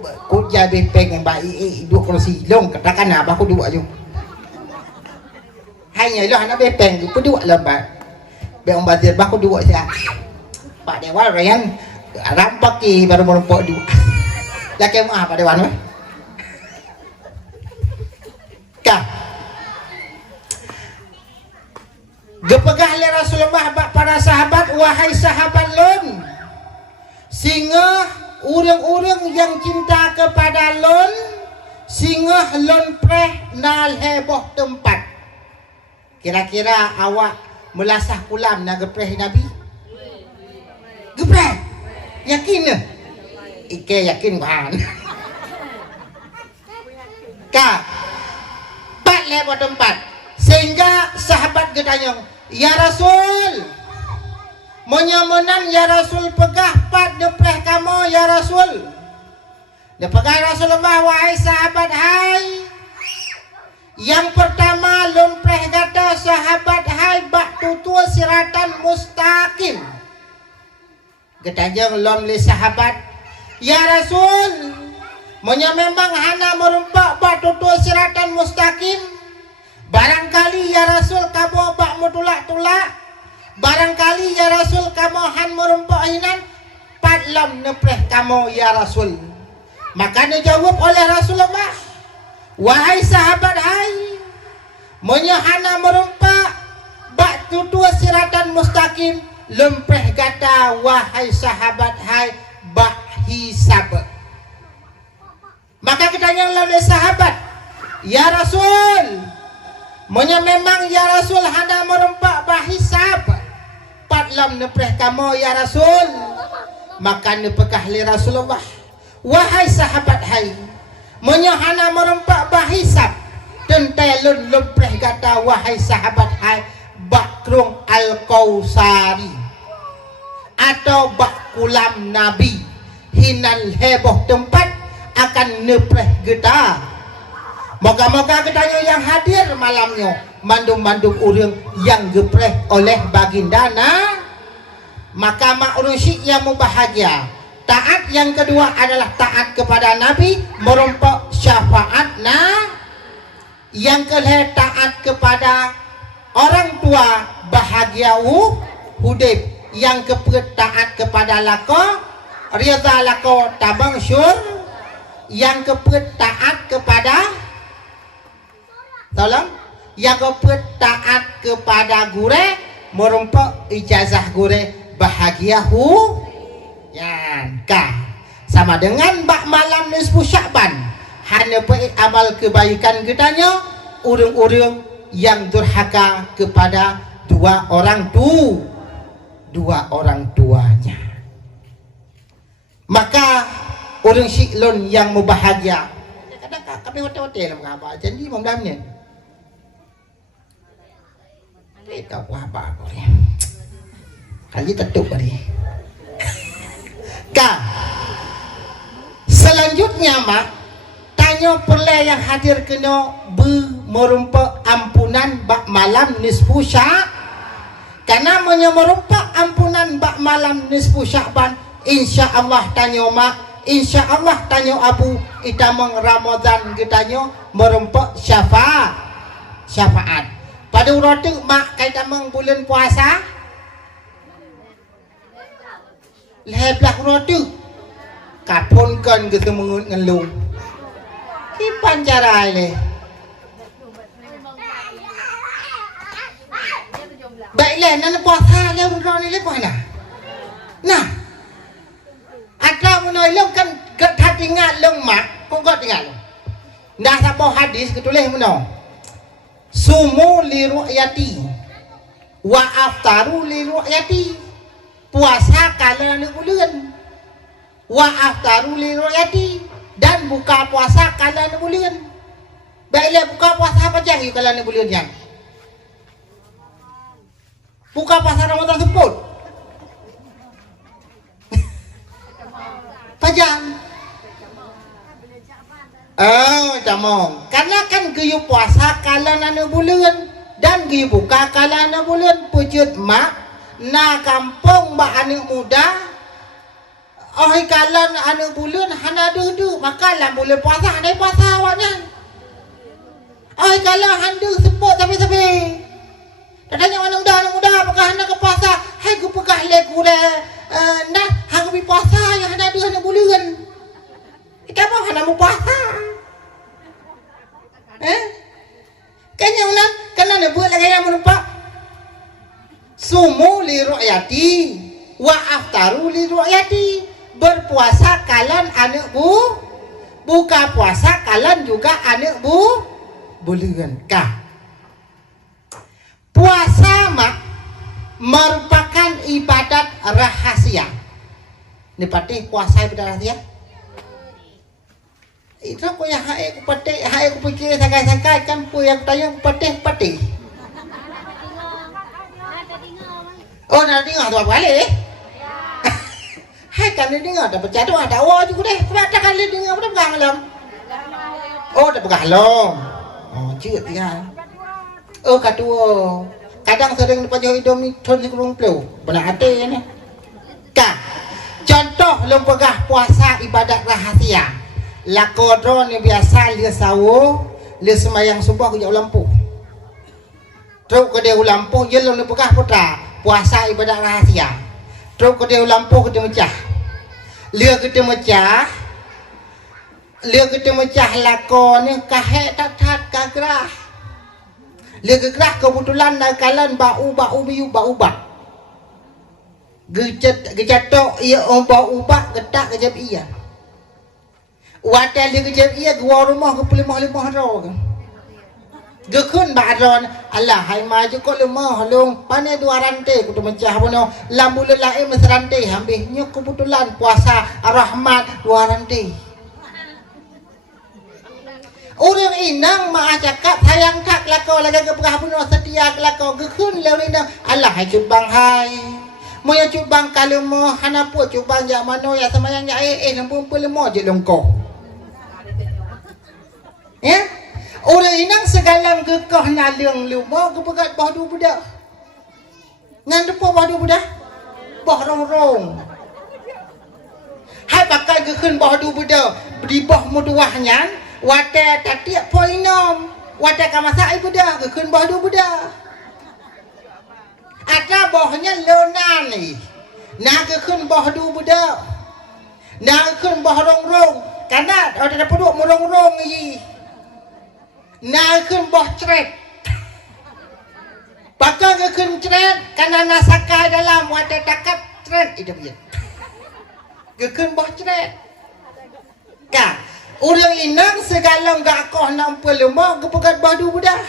jadi pengen baik dua kursi long katakan apa aku dua je. Hanya lo anak bepeng ku dua lembar. Be om badir aku dua saja. Pak Dewan orang rampak ki baru merompok dua. Dah ke mah Pak Dewan weh. Ka. Gepegah oleh Rasulullah para sahabat, wahai sahabat lon, singa urang-urang yang cinta kepada lon, singa lon preh nal heboh tempat. Kira-kira awak melasah kulam na gepreh Nabi? Gepreh? Yakin ke? Ike yakin kan? Ka, pat heboh tempat. Sehingga sahabat getanya, ya Rasul, menyamunan ya Rasul pegah pat depreh kamu ya Rasul. Dia pegah Rasulullah, wahai sahabat hai. Yang pertama lumpreh kata sahabat hai bak tutua siratan mustaqim. Getanya lom li sahabat, ya Rasul, memang hana merumpak bak tutua siratan mustaqim. Barangkali ya Rasul kamu bak mutulak-tulak. Barangkali ya Rasul kamu han merumpak hinan padlam nepreh kamu ya Rasul. Maka dijawab oleh Rasulullah, wahai sahabat hai, menyahana merumpak bak tutua siratan mustaqim, lempreh kata wahai sahabat hai bak hisab. Maka ketanya oleh sahabat, ya Rasul, memang ya Rasul hana merumpak bak hisab padlam nepreh kamu ya Rasul. Maka nepekah li Rasulullah, wahai sahabat hai, menyahana merempak bahisab tentelun lempreh kata wahai sahabat hai bakrung al-kausari atau bakulam Nabi hinal heboh tempat akan nepreh geta. Moga-moga getanya yang hadir malamnya mandum-mandum urang yang gepreh oleh baginda na. Maka makrusyik yang bahagia. Taat yang kedua adalah taat kepada Nabi, merompak syafaat na. Yang kedua taat kepada orang tua, bahagia hudib. Yang kedua taat kepada lako, rida lako tabang syur. Yang kedua taat kepada tolong, yang kedua taat kepada gure, merompak ijazah gure, bahagia ya kah sama dengan bak malam nisfu Sya'ban hanya baik amal kebaikan getanya urang-urang yang durhaka kepada dua orang tuanya. Maka orang syiklon yang membahagia kadang-kadang kami hotel-hotel mengapa jadi memdamnya kita apa boleh kali tetuk tadi. Kak, selanjutnya mak tanya perle yang hadir kena merumpak ampunan bak malam nisfu Sya'. Karena merumpak ampunan bak malam nisfu Sya'ban, insyaallah tanya mak, insyaallah tanya abu itamang Ramadan getanya merumpak syafaat. Pada urut mak kaitamang bulan puasa leblah rotu kapon kan kita mengut ngelung kipan cara ini baiklah nana puasa dia menurut ni lepas nah atau menolak kan gak tinggal long mak kok gak tinggal dah siapa hadis ketulis menolak sumu li ru'yati wa aftaru li ru'yati. Puasa kalau ni bulan wa aftaru li ru'yati, dan buka puasa kala ni bulan. Baiklah buka puasa apa jang kala ni bulan yang? Buka puasa Ramadan sebut. Pajang. Camong. Karena kan geyu puasa kala nana bulan dan geyu buka kala nana bulan pujud mak na kampung ba anak muda. Oh kala anak bulan hana dudu maka lah bulan puasa hana puasa awaknya. Oh kala handu sebut tapi katanya anak muda apakah hana ke puasa? Hai ku pegah leku nah hang bi puasa yang hana du hana bulan. Kenapa hana mu puasa? Kanya unan kana ne buat lagi yang menupak sumu li ru'yati wa aftaru li ru'yati, berpuasa kalian anak buka puasa kalian juga anak bulan kah. Puasa mak merupakan ibadat rahasia. Ini patih puasa ibadat rahasia. Itu aku yang hai aku patih, hai aku fikir sakai-sakai kan pu yang tayang patih. Oh nak dengar tu apa kali? Hai kan dia dengar dah pecah tu ada awak juga deh. Sebab tak kali dengar dah pegang malam. Oh dah pegang long. Oh cut dia. Oh katua. Kadang sering depan jauh hidup ni thon kurung pleu. Benar ada ni. Kah. Contoh lom pegah puasa ibadat rahasia. Lakodro ni biasa dia sawo, dia semayang subuh ke jauh lampu. Terus ke dia lampu je lom pegah putra. Puasa ibadat rahasia. Terus ke dia lampu kita mecah. Lia kita mecah lakon ni kahek tat kagrah. Lia gegrah kebetulan nakalan bau biu bau bak. Gecatok ia bau bak getak kejap ia. Wadah dia kejap ia gua rumah ke limah ro. Gekun baron Allah hai maju kok lemah long pane dua rantai kudu mencah bono lambu lelai mesrantai habis nyuk kebetulan puasa rahmat dua rantai. Orang inang mak cakap sayang tak lakau lagi ke pegah bunuh setia lakau gekun lewat inang Allah hai cubang hai moya cubang kalau mo hana pu cubang jak mano ya semayang ya nampun pelemo je longko. Ya? Orang inang segalang gekah naliang lumah kepegat bah du budak. Ngan depa bah du budak. Bah rong. Hai pakai gekun bah du budak. Di bah muduahnya wate tatiak poinom. Wate kamasa ibu dah gekun bah du budak. Ada bahnya lonan ni. Nah gekun bah du budak. Nah gekun bah rong. Karena ada peduk merong ni. Nak kun boh ceret. Pakar ke kun ceret karena nasakai dalam wadah takat ceret itu dia. Ke kun boh ceret. Ka, orang inang segala gak kau nampak lemah ke pegat badu budak.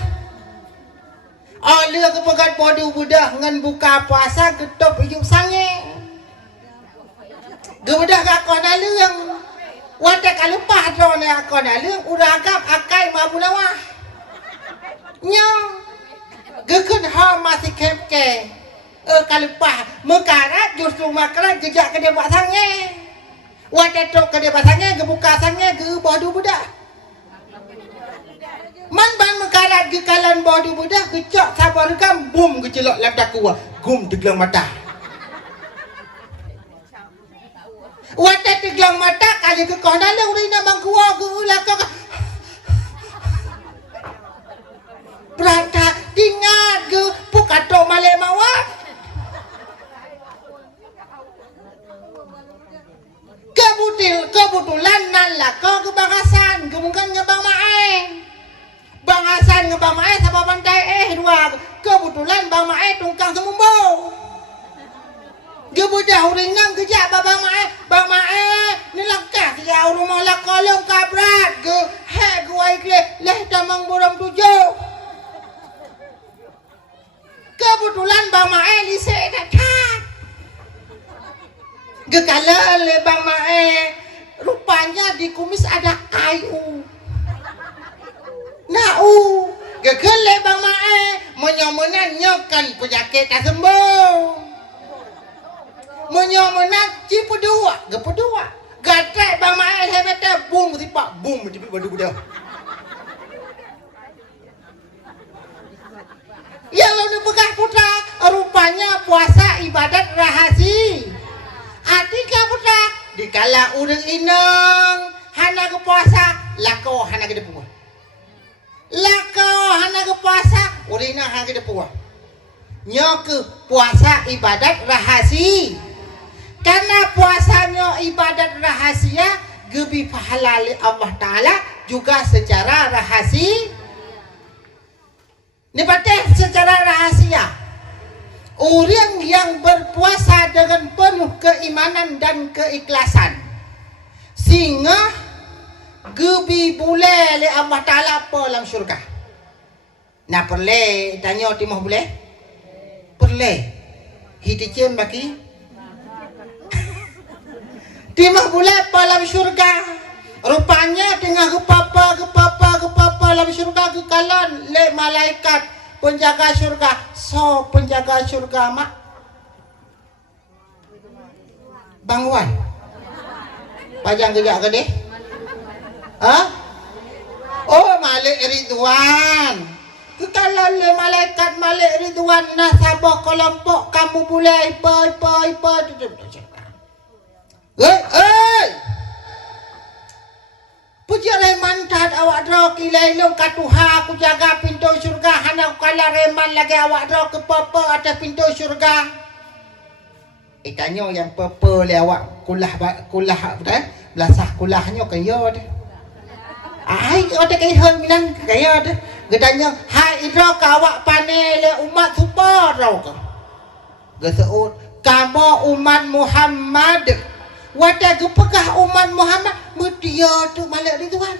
Alia ke pegat badu budak ngan buka puasa ketop hidup sange. Ke budak gak kau nalung. Wadah kalau pahdron yang kau nalung uragam akai mabu nawah. Nyong gekun ha masih kemke. Kalau pah mekarat justru makaran jejak ke dia buat sange. Wadah tok ke dia buat sange gebuka sange ke badu budak. Man ban mekarat ke kalan badu budak kecok sabar kam bum kecelok lap dakua gum teglang mata. Wadah teglang mata kali ke kau dalam urina bangkua ke ulaka. Berata tingat ke pukato male mawat. Kebetulan nala kau ke Bangasan kemungkinnya Bang Mae. Bangasan ke Bang Mae sama pantai dua. Kebetulan Bang Mae tungkang semumbo. Gebudah urinang kejap Bang Mae. Bang Mae ni langkah jauh rumah lah kolong kabrat ke hek gua ikle leh tamang borong tujuh. Kebetulan Bang Mae lisek datang. Gekala le bang mae, rupanya di kumis ada ayu. Nau, gekala bang mae, menyomenan nyokan penyakit tak sembuh. Menyomenan cipu dua, gepu dua. Gatrek bang mae hebetnya bum tipak bum di badu dia. Ya lalu pegah putra, rupanya puasa ibadat rahasi. Atika putra, dikala urang inang hana ke puasa, lako hana ke depua. Lako hana ke puasa, urang inang hana ke depua. Nyok puasa ibadat rahasi. Karena puasanya ibadat rahasia, gebi pahala Allah Ta'ala juga secara rahasi. Ini berarti secara rahasia. Orang yang berpuasa dengan penuh keimanan dan keikhlasan, sehingga gebi boleh le Allah Ta'ala apa dalam syurga. Nah perle tanya timah boleh? Perle. Hidicem baki? Timah boleh apa dalam syurga. Rupanya dengan gepapa dalam syurga kekalan le malaikat penjaga syurga. So penjaga syurga mak Bang Wan pajang gejak ke deh? Hah? Oh Malik Ridwan. Kekalan le malaikat Malik Ridwan nasabah kelompok kamu boleh ipa. Puji reman tad awak dro kilai long katuha aku jaga pintu syurga hana kala reman lagi awak dro ke papa atas pintu syurga. Tanya yang papa le awak kulah betul belasah kulahnya kaya dah. Ai ada kaya minan kaya dah. Gedanya hai dro ka awak pane le umat super dro ka. Geseut kamu umat Muhammad. Wadah gepegah umat Muhammad media tu Malik Ridwan.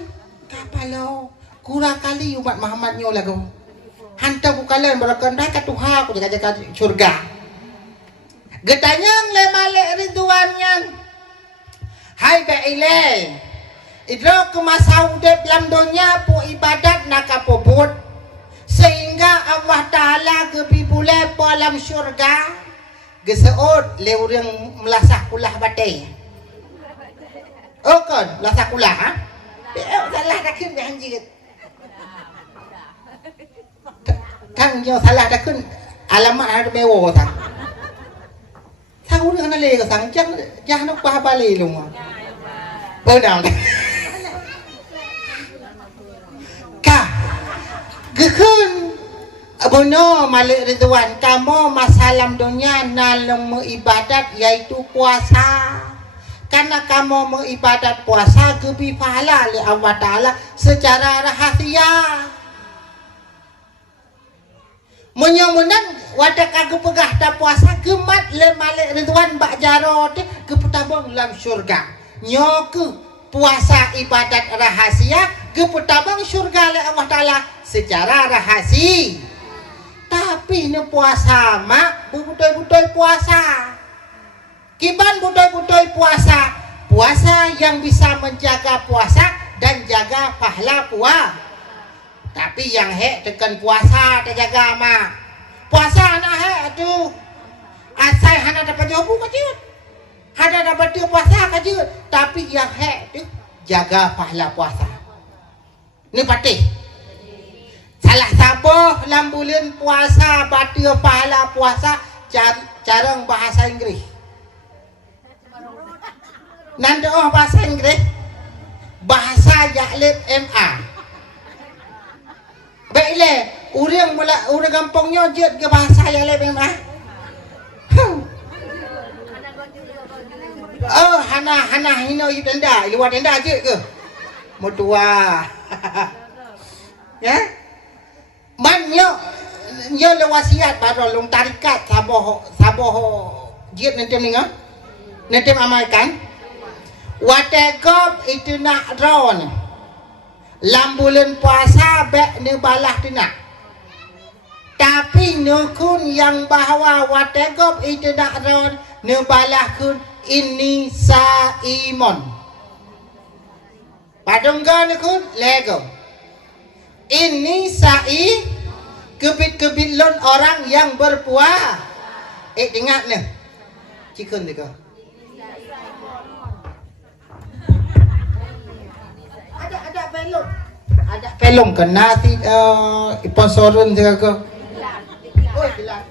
Kapalo kurang kali umat Muhammad nyo lagu. Hantar ku kalian berkendai ka Tuhan aku jaga syurga. Getanyang le Malik Ridwan yang hai baile. Idro ke masa udep dalam dunia pu ibadat nak apobot sehingga Allah Taala gebi boleh dalam syurga. Geseut le urang melasah kulah batai. Oh kan, belasah kulah ha? Salah dah kun hanjit. Tang yo salah dah kun alamat ada mewo tang. Tahu dengan le ke sang jangan lupa balik lu mah. Benar. Ka gekun abono Malik Ridwan kamu masalah dunia nalung mengibadat yaitu puasa. Karena kamu mengibadat puasa gebi pahala oleh Allah Ta'ala secara rahasia. Menyomenan wadah kagak pegah tak puasa gemat le Malik Ridwan bak jarot keputabang dalam syurga. Nyoke puasa ibadat rahasia keputabang syurga le Allah Ta'ala secara rahasia. Tapi ni puasa mak betul-betul puasa. Kiban butoy-butoy puasa. Puasa yang bisa menjaga puasa dan jaga pahala puasa. Tapi yang hek tekan puasa terjaga mak. Puasa anak hek tu. Asai hana dapat jobu kajut. Hana dapat dia puasa kajut. Tapi yang hek tu jaga pahala puasa. Ni patih. Salah saboh dalam bulan puasa batia pahala puasa carang bahasa Inggeris. Nanda bahasa Inggeris bahasa Jalib MA. Baiklah, orang kampungnya je ke bahasa Jalib MA. Oh, hana hino yu tenda, luar tenda je ke? Mutua. Ya? Man yo le wasiat baru long tarikat saboh je nanti ninga. Nanti amalkan. Wategop itu nak ron lambulan puasa bek ni balah tina. Tapi nukun yang bahawa wategop itu nak ron ni balah kun ini saimon. Padunggan kun lego. Ini sai kebit-kebit lon orang yang berpuasa. Ingat nih. Cikun juga. Ada pelong. Ada pelong ke nasi sponsorun juga ke. Oh, jelas.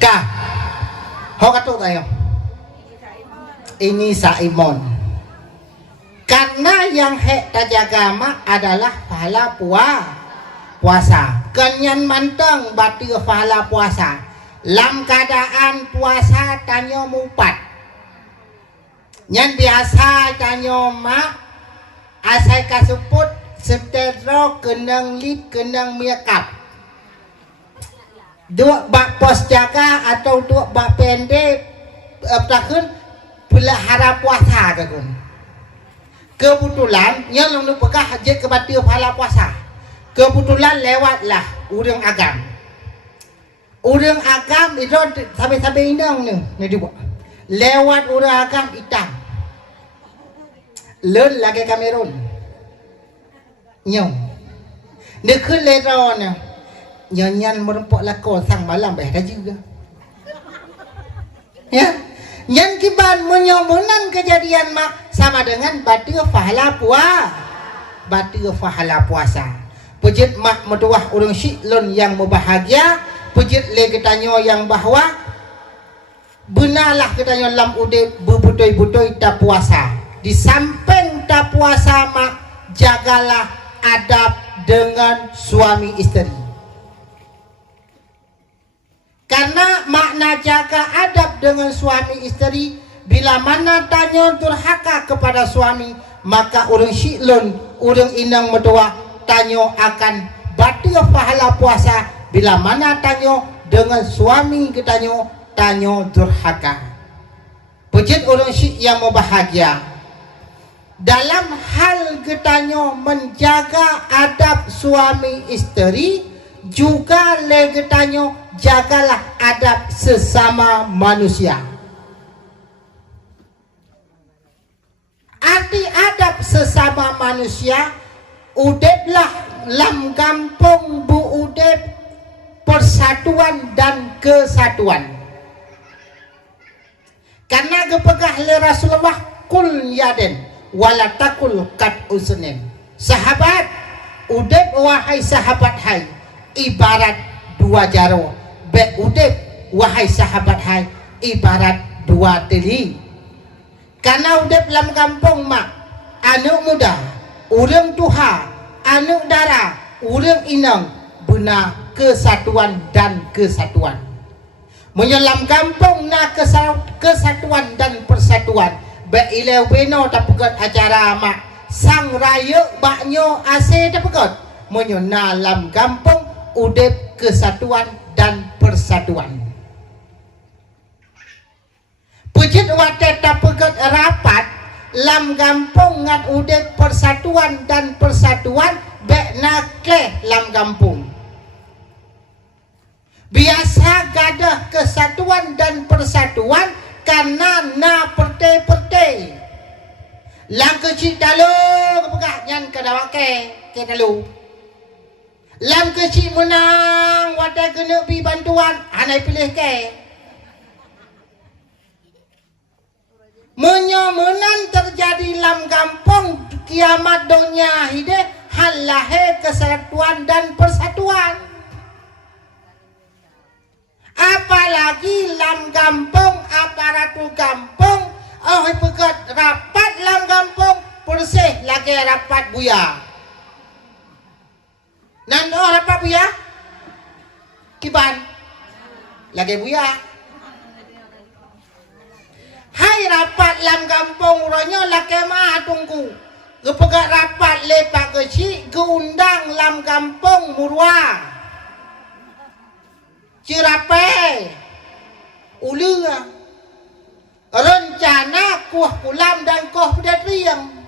Kah, ho kato tayo. Ini saimon. Karena yang hek tajagama adalah pahala puasa. Kenyan manteng bati pahala puasa. Lam keadaan puasa tanyo mupat. Nyan biasa tanyo mak asai kasuput setero kenang lip kenang miakap. Dua bak pos jaga atau dua bak pendek takun pelihara puasa kan. Kebetulan yang long pegah hajat kebati pahala puasa. Kebetulan lewatlah urang agam. Urang agam itu sampai indang ni dibuat. Lewat urang agam itang. Len lagi Kamerun. Nyong. Nekun leron nyanyian merempok lakon sang malam baik juga. Ya. Yang kiban menyomunan kejadian mak sama dengan batu pahala puasa. Pujit mak metuah urang syiklon yang berbahagia. Pujit le ketanyo yang bahwa benarlah ketanyo lam udip berbutoi-butoi tak puasa. Di samping tak puasa mak jagalah adab dengan suami isteri. Karena makna jaga adab dengan suami isteri, bila mana tanyo durhaka kepada suami, maka urang syiklon, urang inang metua tanyo akan batil pahala puasa. Bila mana tanyo dengan suami ketanyo tanyo durhaka. Pujit urang syik yang berbahagia. Dalam hal ketanyo menjaga adab suami isteri, juga legetanyo jagalah adab sesama manusia. Arti adab sesama manusia, udeplah lam kampung bu udep persatuan dan kesatuan. Karena kepegah le Rasulullah kul yaden walatakul kat usnen. Sahabat, udep wahai sahabat hai, ibarat dua jaro. Be udep wahai sahabat hai, ibarat dua teli. Karena udep dalam kampung mak anak muda, urang tuha, anak dara, urang inang, benar kesatuan dan kesatuan. Menyelam kampung na kesatuan dan persatuan. Be ile weno tapukat acara mak sang raya baknyo ase tapukat. Menyona lam kampung udep kesatuan dan persatuan. Pujit wadah tapukat rapat lam kampung ngat udep persatuan dan persatuan be nakle lam kampung. Biasa gadah kesatuan dan persatuan karena na perte-perte. Lang kecil dalu kepegah nyan kadawake ke dalu. Lam kecil menang wadah kena pi bantuan anai pilih ke. Menyomenan terjadi lam kampung kiamat dunia hide hal lahir kesatuan dan persatuan. Apalagi lam kampung, aparatur kampung, pegat rapat lam kampung, persih lagi rapat buya. Nando rapat buya? Kiban? Lagi buya. Hai rapat lam kampung, ronyo lagi mah tunggu. Kepegat rapat lepak kecil, keundang lam kampung murwa. Cirapai ulu rencana kuah kulam dan kuah pedatriang.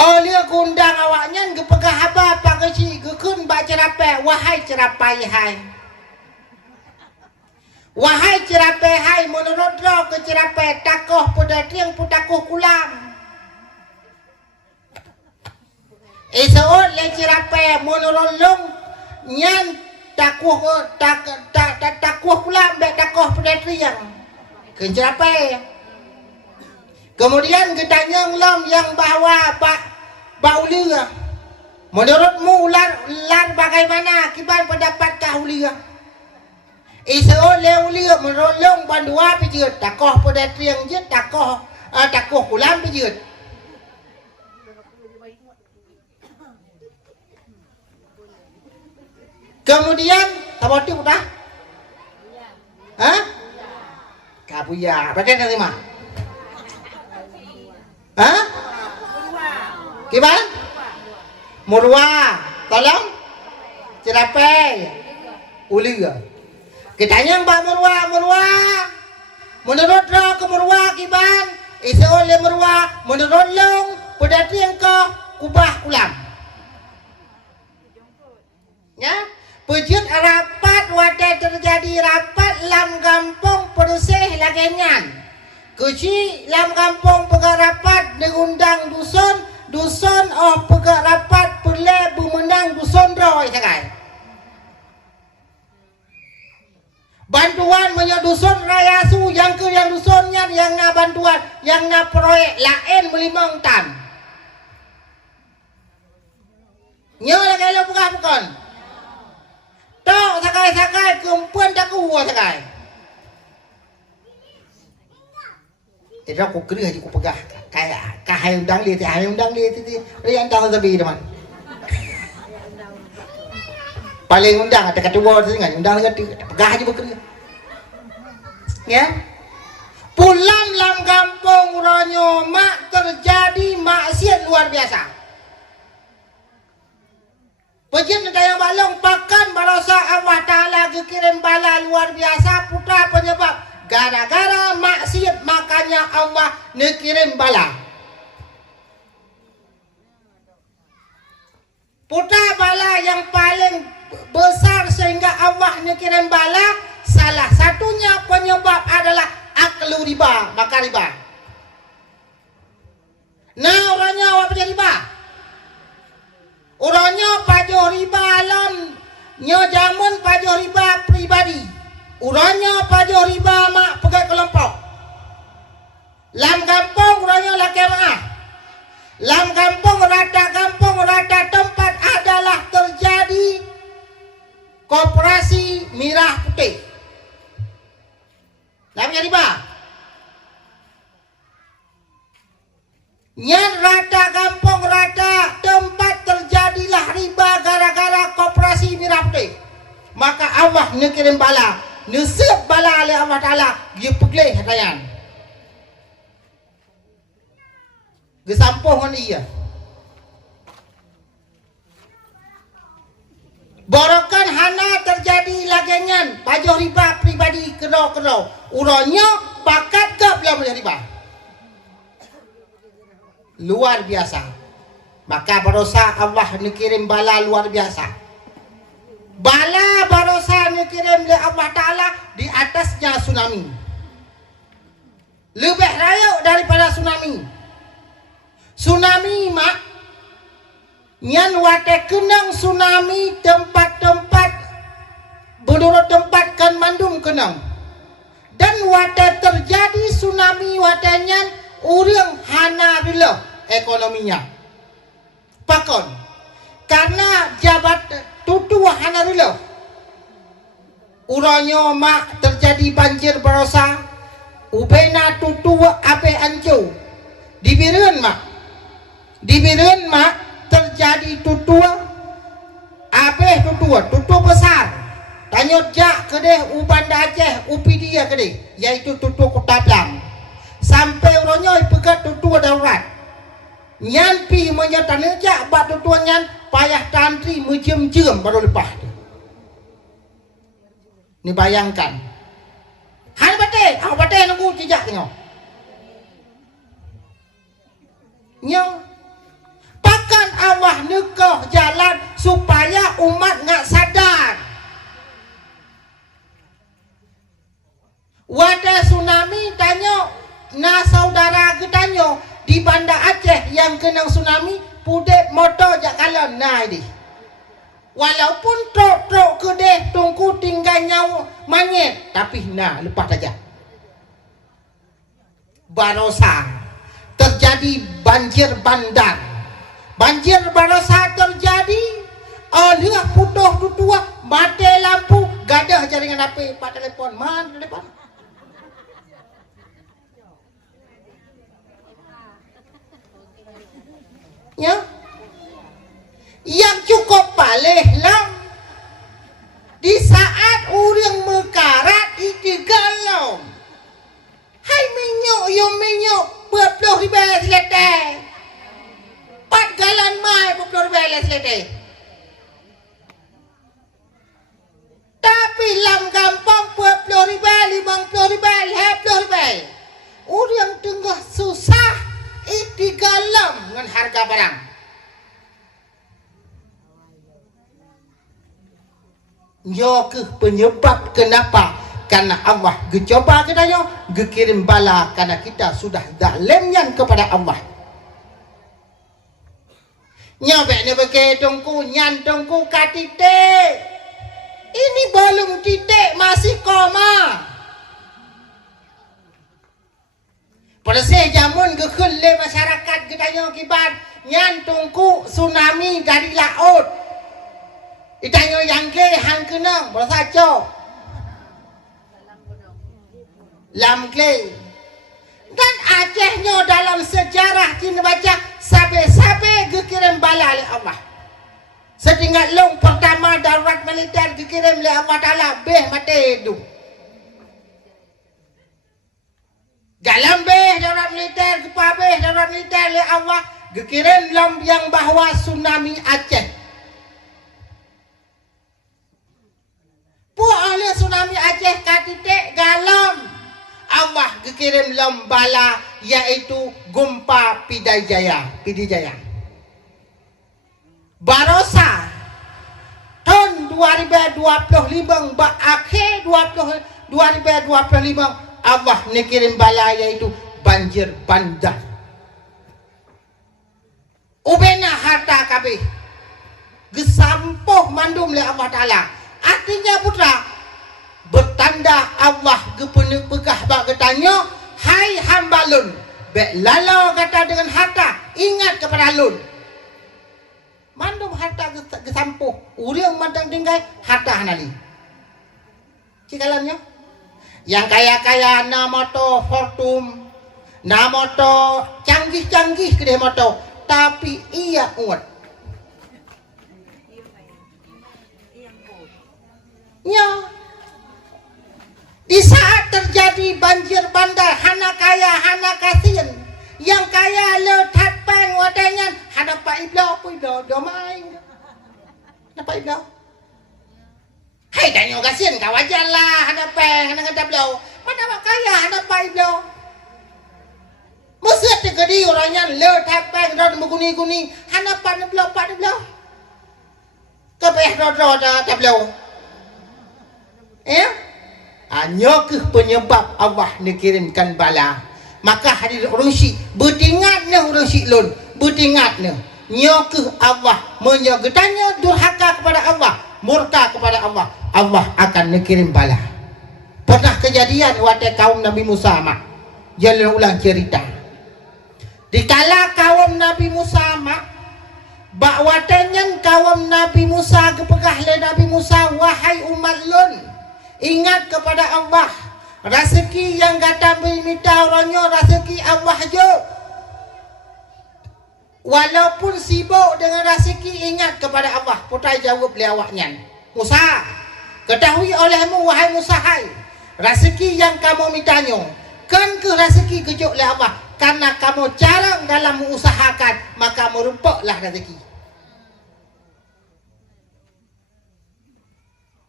Oleh gundang awaknya gepegah haba pagasi gekun ba cerapai wahai cerapai hai. Wahai cerapai hai menurut lo ke cerapai takoh pedatriang putakuh kulam. Esok le cerapai menurut long nyan takuh kulam be takoh pedatriang. Ke cerapai. Kemudian gedanyang lom yang bawa ulia. Menurutmu ular bagaimana akibat pendapat kau ulia? Oleh ulia menurut long bandua pijut takoh pedatriang je takoh kulam pijut. Kemudian taboti udah? Hah? Kabuya. Baca yang lima. Hah? Gimana? Murwa. Tolong? Cerapai. Uliga. Kitanya Mbak Murwa. Menurut lo ke Murwa kiban? Oleh Murwa. Menurut lo pedatriang ke kubah kulam. Ya? Pejut rapat wadah terjadi rapat lam gampong persih lagenyan. Keci lam kampung pegak rapat diundang dusun pegak rapat perle bumenang dusun roy sakai. Bantuan menyo dusun raya su yang ke yang dusunnya yang na bantuan yang na proyek lain melimang tan. Nyo lagi lo bukan. Tok sakai kumpuan tak kuat sakai. Jadi aku kena aja aku pegah kayak kahai undang dia rian dah lebih teman. Paling undang ada kedua tu kan undang dengan pegah aja bekerja. Ya. Pulang lam kampung Ronyo mak terjadi maksiat luar biasa. Pejin yang balong pakan barasa Allah Ta'ala kirim bala luar biasa putra penyebab gara-gara maksiat makanya Allah kirim bala. Putra bala yang paling besar sehingga Allah kirim bala salah satunya penyebab adalah aklu riba, maka riba. Nah orangnya apa jadi riba? Orangnya pajo riba alam nyo jamun pajo riba pribadi. Uranya pajo riba mak pegai kelompok. Lam kampung uranya laki maah. Lam kampung rata tempat adalah terjadi koperasi mirah putih. Namanya riba. Nyan rata kampung rata tempat terjadilah riba gara-gara koperasi mirah putih. Maka Allah kirim bala. Nusib bala oleh Allah Ta'ala dia pegleh hatayan gesampuh dia borokan hana terjadi lagenyan pajoh riba pribadi kena uranya bakat ke belum riba luar biasa. Maka berusaha Allah kirim bala luar biasa. Bala barosa kirim oleh Allah Ta'ala di atasnya tsunami. Lebih raya daripada tsunami. Tsunami mak nyan wate kenang tsunami tempat-tempat menurut tempat kan mandum kenang. Dan wate terjadi tsunami wate nyan urang hana bila ekonominya. Pakon. Karena jabat tutu hana dulu. Uranya mak terjadi banjir berosa. Ubena tutu ape ancu. Dibireun mak terjadi tutu ape tutu besar. Tanyot jak kedeh ubanda Aceh upi dia kedeh yaitu tutu Kota Plang. Sampai uranya pegat tutu darurat. Nyan pi menyatan jak batu tuan nyan payah tantri mejem-jem baru lepas. Ni bayangkan. Hai batai nunggu jejak tengok. Nya pakan Allah nekah jalan supaya umat ngak sadar. Wadah tsunami tanya, na saudara ke tanya di Banda Aceh yang kena tsunami pudek motor jak kalan nah ini. Walaupun trok-trok ke deh tungku tinggal nyawa manyet tapi nah lepas saja. Barosa terjadi banjir bandar. Banjir barosa terjadi. Oleh putus tutua mati lampu gadah jaringan HP pak telefon mana telefon. Ya. Yang cukup palih lah di saat orang mekarat itu galau. Hai minyak yo minyak berpuluh ribu selesai. 4 galan mai berpuluh ribu selesai. Tapi lam gampang berpuluh ribu, 50 ribu, 50 ribu. Orang tengah susah itu galau dengan harga barang. Yo ke penyebab kenapa? Karena Allah gecoba katanya, gekirim bala karena kita sudah zalimnya kepada Allah. Nyobek ni bagi tungku nyan tungku katitik. Ini belum titik masih koma. Pada sejamun gekul le masyarakat katanya kibat nyan tungku tsunami dari laut. Itanya yang ke hang kena bersaco. Lam Clay dan Acehnya dalam sejarah kita baca sampai-sampai dikirim bala oleh Allah. Setingkat long pertama darurat militer dikirim oleh Allah Ta'ala beh mati hidup. Dalam beh darurat militer kepabeh darurat militer oleh Allah dikirim lom yang bahawa tsunami Aceh. Puak oleh tsunami Aceh katitik galam Allah dikirim lombala yaitu gempa Pidijaya. Barosa tahun 2025 akhir 2025 Allah dikirim bala yaitu banjir bandar. Ubena harta kabeh gesampuh mandum oleh Allah Ta'ala. Artinya putra bertanda Allah kepenuh pegah bak ketanya, hai hamba lun, bek lala kata dengan harta, ingat kepada lun. Mandum harta kesampuh, urang mandang tinggal harta hanali. Cikalannya, yang kaya-kaya na moto Fortum, na moto canggih-canggih kedai moto, tapi ia uat. Ya. Di saat terjadi banjir bandar, hana kaya, hana kasihan. Yang kaya letak peng wadanya, hana pak iblau, domai. Hana pak iblau. Hai tanya kasihan, kau wajar lah, hana peng, hana kata blau. Mana pak kaya, hana pak iblau. Mesti terjadi orangnya letak peng, rod meguni-guni, hana pak iblau. Kebeh rod tak blau. Hanya ke penyebab Allah dikirimkan bala. Maka hadir orang syik bertingatnya orang syik lun, bertingatnya nyok Allah menyogetanya durhaka kepada Allah, murka kepada Allah, Allah akan dikirim bala. Pernah kejadian waktu kaum Nabi Musa mak jalan ulang cerita dikala kaum Nabi Musa mak bak watenyen kaum Nabi Musa kepegah le Nabi Musa, wahai umat lun, ingat kepada Allah. Rezeki yang kata minta orangnya rezeki Allah je. Walaupun sibuk dengan rezeki, ingat kepada Allah. Putra jawab oleh awaknya, Musa, ketahui olehmu wahai Musa, hai rezeki yang kamu mintanya kan ke rezeki kejuk oleh Allah. Karena kamu jarang dalam mengusahakan, maka merumpaklah rezeki.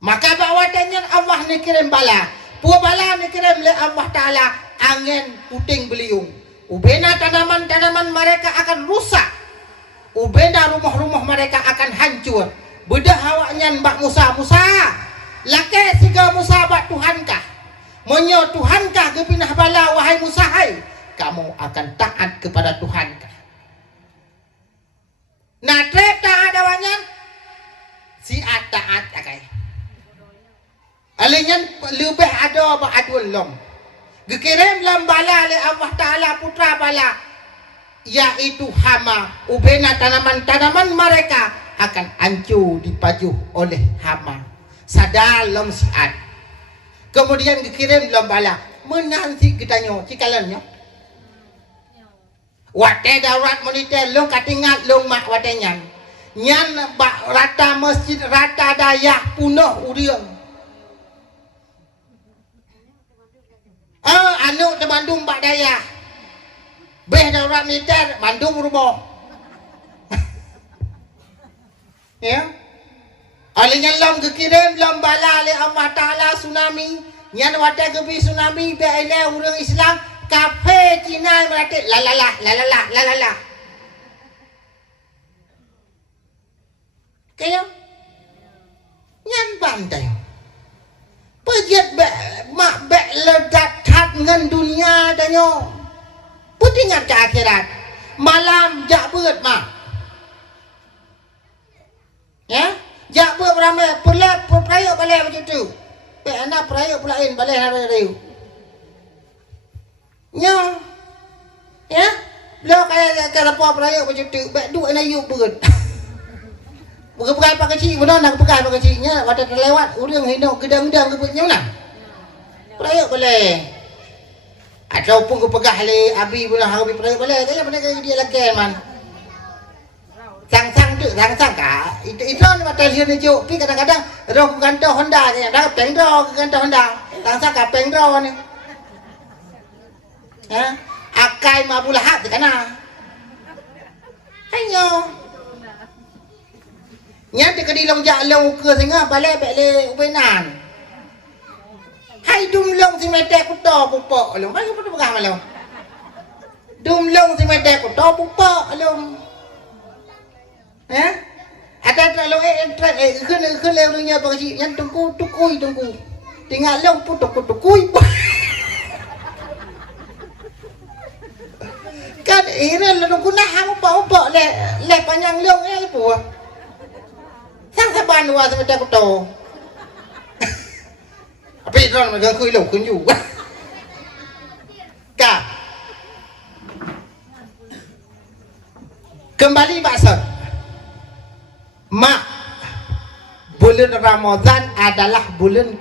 Maka bawa nyan Allah ni kirim bala. Pua bala ni kirim le Allah Ta'ala angin puting beliung. Ubena tanaman-tanaman mereka akan rusak. Ubena rumah-rumah mereka akan hancur. Bedah awaknya bak Musa. Musa, laki siga Musa bak Tuhankah? Menyo Tuhankah kepinah bala wahai Musa hai? Kamu akan taat kepada Tuhankah? Nah, trek taat awaknya si taat akai. Alinyan lebih ada bak adul long. Gekirim lam bala le Allah Ta'ala putra bala, yaitu hama. Ubena tanaman-tanaman mereka akan hancur dipajuh oleh hama. Sadalam siat. Kemudian dikirim dalam bala. Menanti kitanya cikalannya. Wate darurat monitor long katingat long mak watenya. Nyan bak rata masjid rata dayah punah uriang. Anu te Bandung bak dayah. Beh darurat militer Bandung rumah. Ya. Alinya lam kekirim lam bala le Allah Ta'ala tsunami. Nyan wata gebi tsunami be ile urang Islam kafe Cina meratik lalala. Kaya nyan bantai. Pejet be mak be ledat hat ngan dunia danyo. Putingat ke akhirat. Malam jak beut mak. Ya? Jak buat beramai pula perayuk balik macam tu. Pe anak perayuk pulain balik hari rayu. Nya. Ya? Belum kayak apa perayuk macam tu. Bek duk anak yuk beut. Bukan pakai cik benar nak pakai ciknya wadah terlewat urang hino gedang-gedang kebutnya mana? Perayuk balik. Ataupun ku pegah le abi pula habis perayuk balik. Kaya benda dia lagi man. Sang ka itu ni mata lihat ni jo pi kadang-kadang roh ganto Honda ni dah pengro ganto Honda sang ka pengro ni ha akai mabulahat kana ayo nyate ke dilong jalong ke singa balik bele ubenan hai dumlong si mete ku to pupo long ai ku pegah malong dumlong si mete ku to pupo long ada loขึ้นเร็วเลยเนี่ยบางทียันตุกุtinggal long tukui kan ira lo tungku nah apa le panjang long pu sang saban wa sampai tak to apa itu orang kui lo kunอยู่ka kembali bahasa mak bulan Ramadan adalah bulan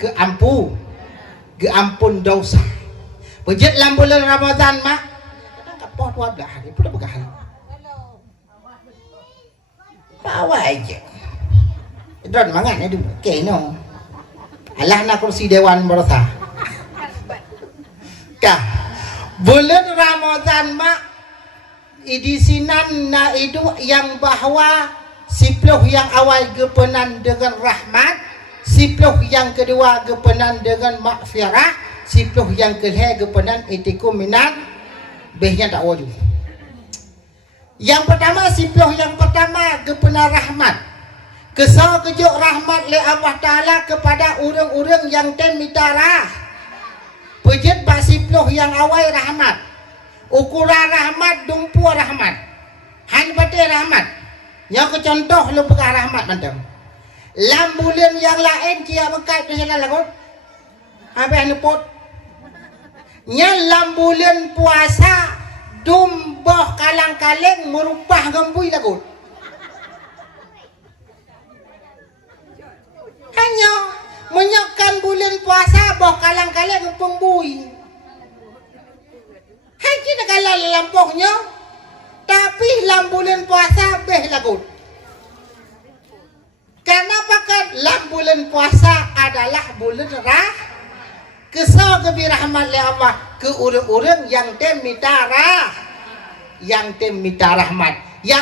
keampun dosa. Bejat dalam bulan Ramadan mak kadang kapok 12 hari pun dah pegang. Bawa aja. Don mangan itu keno. Alah nak kursi dewan berasa. Kah bulan Ramadan mak idisinan na itu yang bahwa siploh yang awal gepenan dengan rahmat, siploh yang kedua gepenan dengan maghfirah, siploh yang ketiga gepenan itikum minan behnya tak wajib. Yang pertama siploh yang pertama gepenan rahmat. Kesal kejuk rahmat le Allah Ta'ala kepada orang-orang yang temitarah. Pejat bak siploh yang awal rahmat. Ukuran rahmat dumpu rahmat. Han bate rahmat. Yang contoh lu pegang rahmat nanti. Lam bulan yang lain dia berkait dengan lagu. Apa yang luput? Nya lam bulan puasa dumboh kalang-kaling merupah gembui lagu. Hanya menyokkan bulan puasa boh kalang-kaling pengbui. Haji nak kalah lampuhnya. Tapi lam bulan puasa beh lagu. Kenapa kan lam bulan puasa adalah bulan kesal kebi rahmat le Allah ke orang-orang yang temita rahmat, yang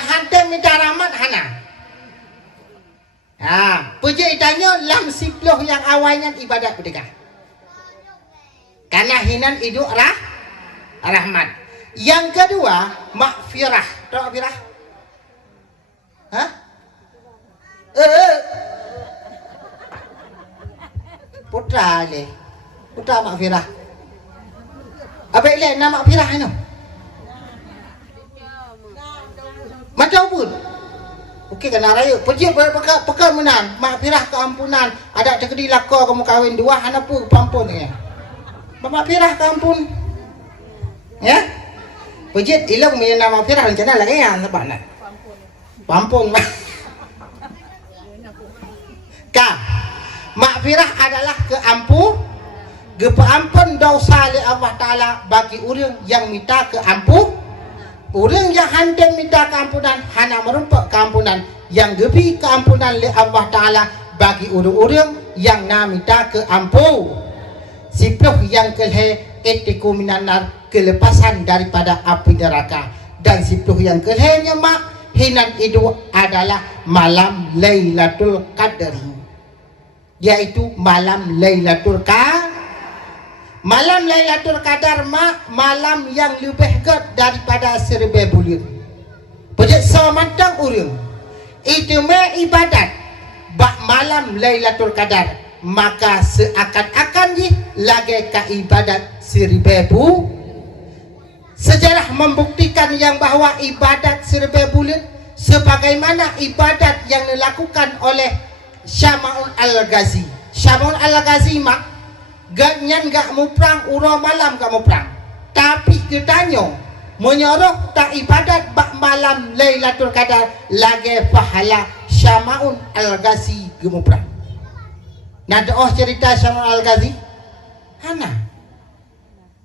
hantem minta rahmat hana. Puji itanya lam siploh yang awalnya ibadat berdekah. Karena hinan hidup rahmat. Yang kedua, makfirah. Tahu makfirah? Hah? Putra le. Putra makfirah. Apa ile nama makfirah itu? Macam pun. Okey kena raya. Puji pekan menan, makfirah keampunan. Ada cekedi lako kamu kahwin dua hana pu pampun ya. Makfirah keampun. Ya? Puji ilmu menyana makfirah rencana lagi ya sebab nak. Pampun. Makfirah adalah keampun dosa oleh Allah Ta'ala bagi orang yang minta keampun. Orang yang hendak minta keampunan hanya merumpak keampunan. Yang lebih keampunan oleh Allah Ta'ala bagi orang-orang yang nak minta keampun. Siploh yang kelih etiku minanar, kelepasan daripada api neraka. Dan siploh yang kelihnya mak hinan itu adalah malam Lailatul Qadri, yaitu malam Lailatul Qadar. Malam Lailatul Qadar malam yang lebih hebat daripada 1000 bulan. Pejat semantang urang itu ibadat bak malam Lailatul Qadar, maka seakan-akan lagi ke ibadat 1000 bulan. Sejarah membuktikan yang bahwa ibadat 1000 bulan sebagaimana ibadat yang dilakukan oleh Syama'un Al-Ghazi. Syama'un Al-Ghazi mak ganyan gak mau perang, urah malam gak mau perang. Tapi ditanya menyuruh tak ibadat bak malam Lailatul Qadar lagi pahala Syama'un Al-Ghazi gak mau perang. Nah doa cerita Syama'un Al-Ghazi hana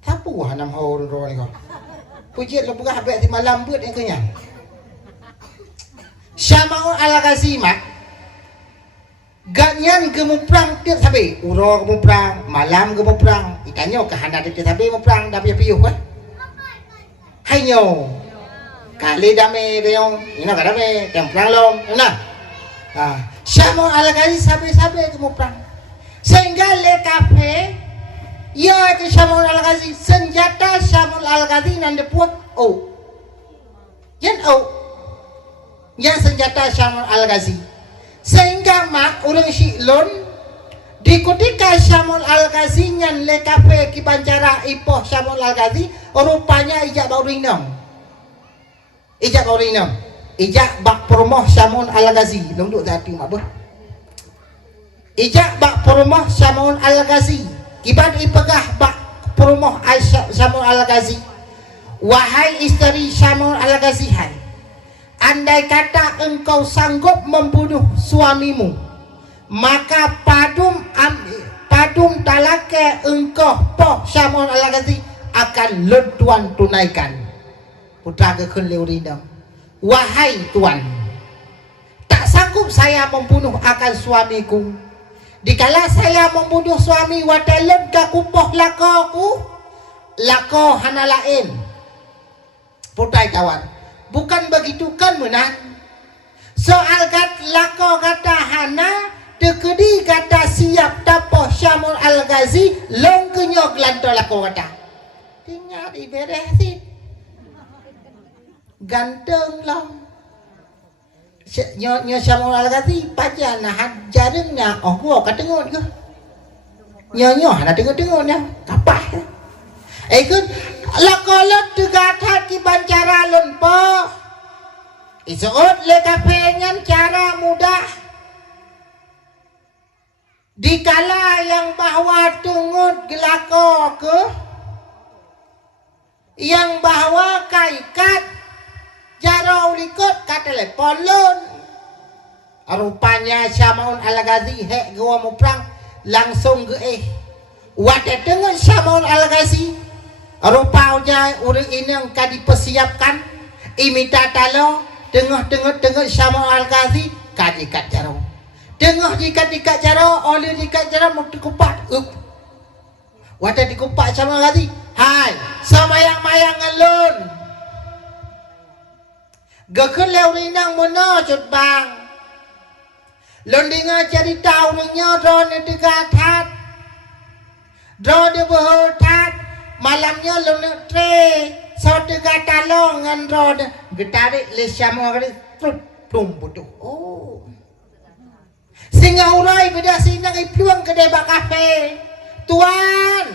tapu hana mau roh ni kau puji lo bukan habis di malam buat yang kenyang. Syama'un Al-Ghazi mak ganyan gemu perang tiap sabi uro gemu perang malam gemu perang ikannya kahana tiap sabi gemu perang dah piuh kan hanyo kali dame deong ina kadame yang perang lom nah Syama'un Al-Ghazi sabi gemu perang sehingga le kafe ya ke Syama'un Al-Ghazi senjata Syama'un Al-Ghazi nan deput yang senjata Syama'un Al-Ghazi. Sehingga mak orang Syiklon dikutika Syama'un Al-Ghazi nyan le kafe kibancara ipoh Syama'un Al-Ghazi rupanya ijak bau rinam. Ijak bak perumoh Syama'un Al-Ghazi long duk hati mak bah. Ijak bak perumoh Syama'un Al-Ghazi kiban ipegah bak perumoh Syama'un Al-Ghazi. Wahai isteri Syama'un Al-Ghazi, andai kata engkau sanggup membunuh suamimu, maka padum talake engkau poh Syama'un Al-Ghazi akan letuan tunaikan. Putra kekun leurinam, wahai tuan, tak sanggup saya membunuh akan suamiku. Dikala saya membunuh suami watalet gaku poh lako hana lain. Putra kawan, bukan begitu kan menan. Soal lako kata hana dekedi kata siap tapoh Syama'un Al-Ghazi long kenyok lanto lako kata tinggal ibereh sih ganteng long nyo Syama'un Al-Ghazi paja nah jarang na gua katengok ke nyo hana tengok nya kapah ikut lakolot degatat ki bancara lon po isuot le kapengan cara mudah dikala yang bahwa tungut gelako ke yang bahwa kaikat jaro ulikot katele polon rupanya Syama'un Al-Ghazi hek gua mau perang langsung ge wadah dengan Syama'un Al-Ghazi rupanya orang ini yang dipersiapkan imita talo tengah Syama'un Al-Ghazi kadikat jaro tengah dikat jaro oleh dikat jaro mau dikupat wadah dikupat Syama'un Al-Ghazi hai samayang-mayang alun gekun leu rinang mono cut bang Lon dengar cerita orangnya drone dekat hat. Drone dia berhotat. Malamnya lon tre. So dekat talong ngan drone. Getarik le syamo kali plum butuh. Oh. Singa urai beda sinang ipuang kedai bak kafe. Tuan,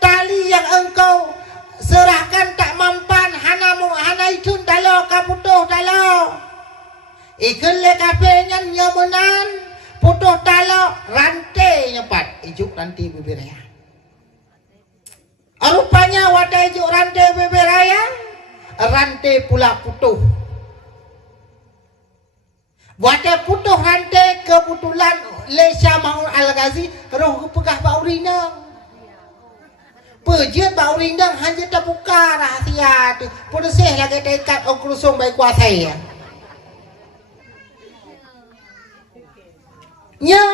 tali yang engkau serahkan tak mampan hana itu talo kaputuh talo. Ikan le kafe nyamunan putuh talo rantai nyepat ijuk rantai beberaya. Rupanya wadah ijuk rantai beberaya rantai pula putuh. Wadah putuh rantai kebetulan le Syama'un Al-Ghazi roh pegah baurina. Pejian baurina hanya terbuka rahasia tu. Polisi lagi dekat okrusung baik kuasai. Nya,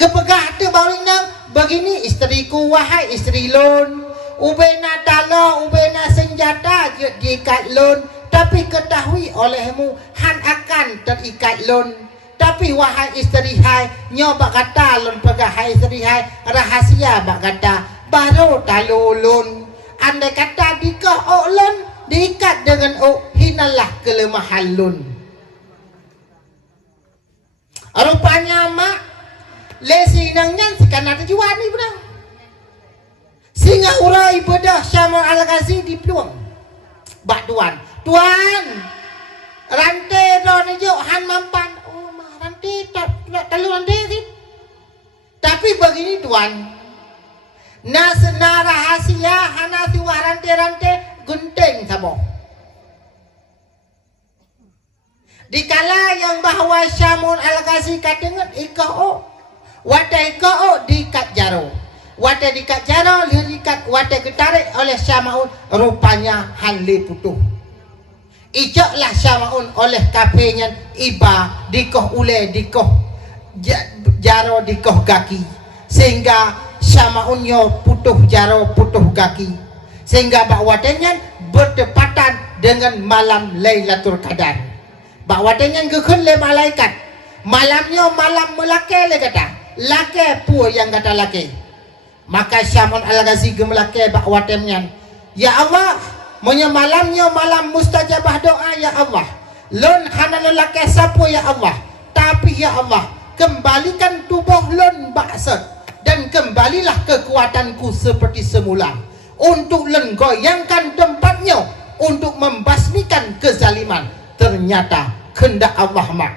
gepegah tu baurina begini istriku wahai istri lon. Ubena dala, ubena senjata diikat lon. Tapi ketahui olehmu han akan terikat lon. Tapi wahai istri hai, nyo bak kata lon pegah hai istri hai rahasia bak kata baru talulun. Andai kata dikah lon diikat dengan hinalah kelemahan lon. Rupanya mak lesi nangnya sekarang ada jual ni benar. Singa urai bedah Syama'un Al-Ghazi di peluang. Bak tuan, rantai drone hijau han mampan. Oh, mah rantai tak terlalu rantai sih. Tapi begini tuan, nasna rahasia hana siwah rantai gunting sabo. Dikala yang bahawa Syama'un Al-Ghazi kadengan ikao, wadah ikao dikat jaro. Wadah dikat jaro, lihat wadah getarik oleh Syama'un rupanya hanli putuh. Ijaklah Syama'un oleh kapenya iba dikoh ule dikoh jaro dikoh kaki sehingga Syama'un yo putuh jaro putuh kaki sehingga bakwadanya bertepatan dengan malam Lailatul Qadar. Bakwadanya gekun le malaikat malamnya malam melake le kata lake pu yang kata lake. Maka Syama'un Al-Ghazi gemelake bakwadanya, ya Allah, monya malamnya malam mustajabah doa ya Allah. Lon hana lelaki sapu ya Allah. Tapi ya Allah, kembalikan tubuh lon baksat dan kembalilah kekuatanku seperti semula untuk goyangkan tempatnya untuk membasmikan kezaliman. Ternyata kehendak Allah mak.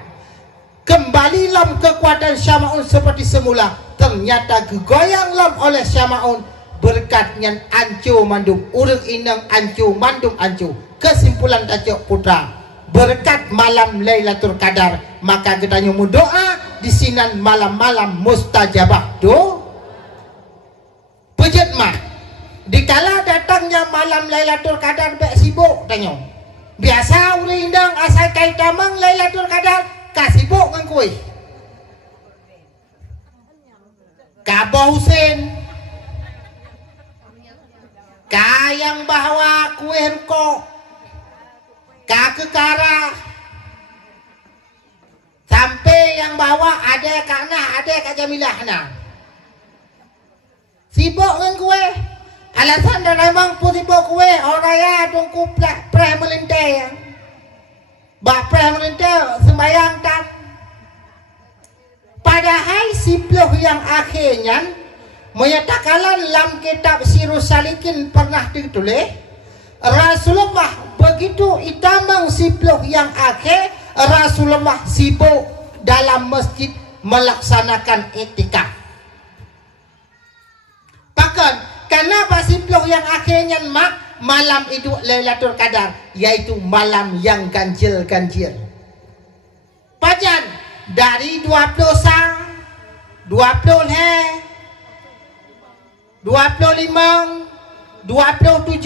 Kembalilah kekuatan Syama'un seperti semula. Ternyata kegoyanglah oleh Syama'un berkatnya ancu mandum urang inang ancu mandum ancu. Kesimpulan tajuk putra berkat malam Lailatul Qadar maka kita nyomu doa di sinan malam-malam mustajabah do pejet mah dikala datangnya malam Lailatul Qadar bek sibuk tanya biasa urang indang asal kai tamang Lailatul Qadar kasibuk ngan kuih Kabo Husin ka yang bawa kue ruko ka kekara sampai yang bawa ada karena ada Kak Jamilah nah sibuk dengan kue alasan dan emang pun sibuk kue orang ya tunggu preh melintai bak preh melintai sembayang tak padahal siploh yang akhirnya menyatakan dalam kitab Sirus Salikin pernah ditulis Rasulullah begitu itamang siploh yang akhir Rasulullah sibuk dalam masjid melaksanakan iktikaf. Bahkan kenapa siploh yang akhirnya malam itu Lailatul Qadar yaitu malam yang ganjil-ganjil. Pajan dari 20 sang 20 he 25 27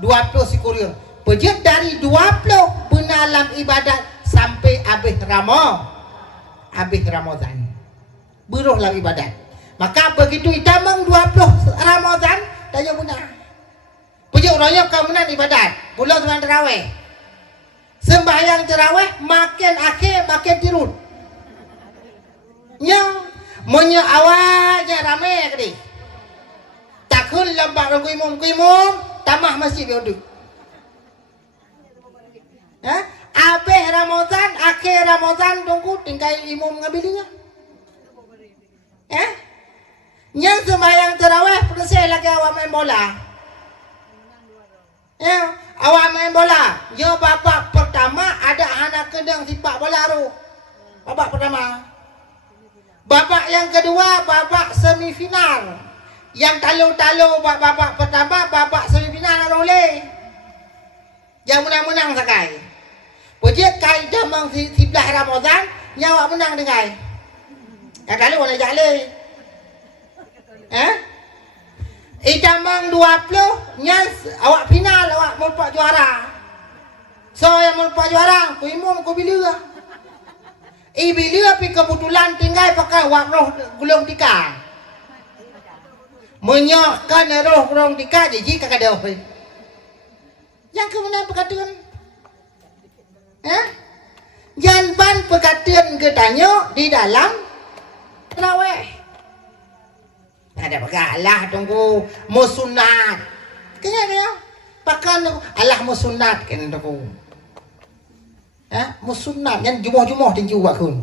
20 sikurir pejat dari 20 benalam ibadat sampai habis Ramadan beruhlah ibadat maka begitu itamang 20 Ramadan tanya benar pejat royok kemudian ibadat bulan sembahyang terawih sembahyang terawih makin akhir makin tirut Yang Menye awalnya rame kali. Takun lembak kuimum tamah masjid bioduk. Ape Ramadan, akhir Ramadan tunggu tingkai imum ngabilinya. Yang sembahyang tarawih selesai lagi awak main bola. Awak main bola. Yo babak pertama ada anak kendang sepak bola tu. Babak pertama. Babak yang kedua, babak semifinal. Yang talu-talu babak pertama, babak semifinal nak boleh. Yang menang-menang sakai. Pujik kai jamang 11 Ramadan, nyawa menang dengan. Yang talu boleh jale. Jamang 20, nyas awak final, awak melompat juara. So yang melompat juara, ku imum ku bila. Bila pi kebetulan tinggal pakai wak roh gulung tika. Menyokkan roh gulung tika jadi kakak dah. Yang kemudian perkataan. Jangan ban perkataan ketanya di dalam terawih. Ada pagalah tunggu musunat. Kenapa? Pakai Allah musunat kan tunggu. Musunat yang jumuh-jumuh tinggi buat kun.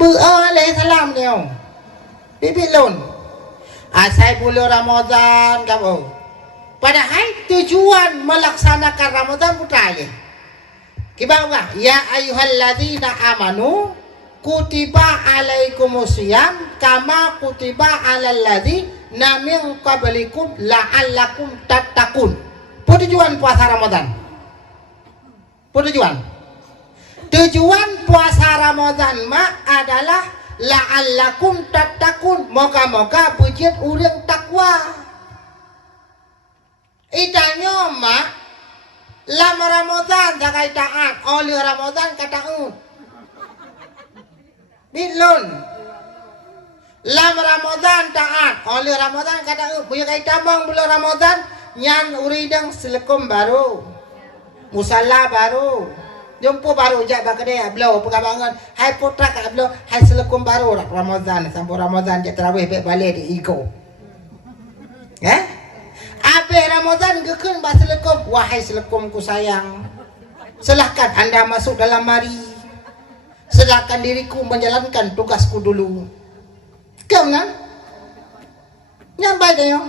Alaihi salam dia. Bibit lon. Asai bulan Ramadan kamu. Padahal tujuan melaksanakan Ramadan putra je. Kibawah ya ayyuhalladzina amanu kutiba alaikumusiyam kama kutiba alal ladzina min qablikum la'allakum tattaqun. Tujuan puasa Ramadan. Tujuan puasa Ramadan adalah la'allakum tattaqun. Moga-moga bujit urang takwa. Itanya lama Ramadan jagai taat, oleh Ramadan kata Bilun. Lama Ramadan taat, oleh Ramadan kata punya kai tabang bulan Ramadan nyan uridang selekum baru. Musalla baru. Jumpa baru jak bakade ablo pegabangan. Hai putra ka ablo, hai selekum baru Ramadan sampai Ramadan jak tarawih balik di ego. Habis Ramadan gekun ba selekum, wahai selekumku sayang. Silahkan anda masuk dalam mari. Sedangkan diriku menjalankan tugasku dulu. Kau kan? Nyampai dia.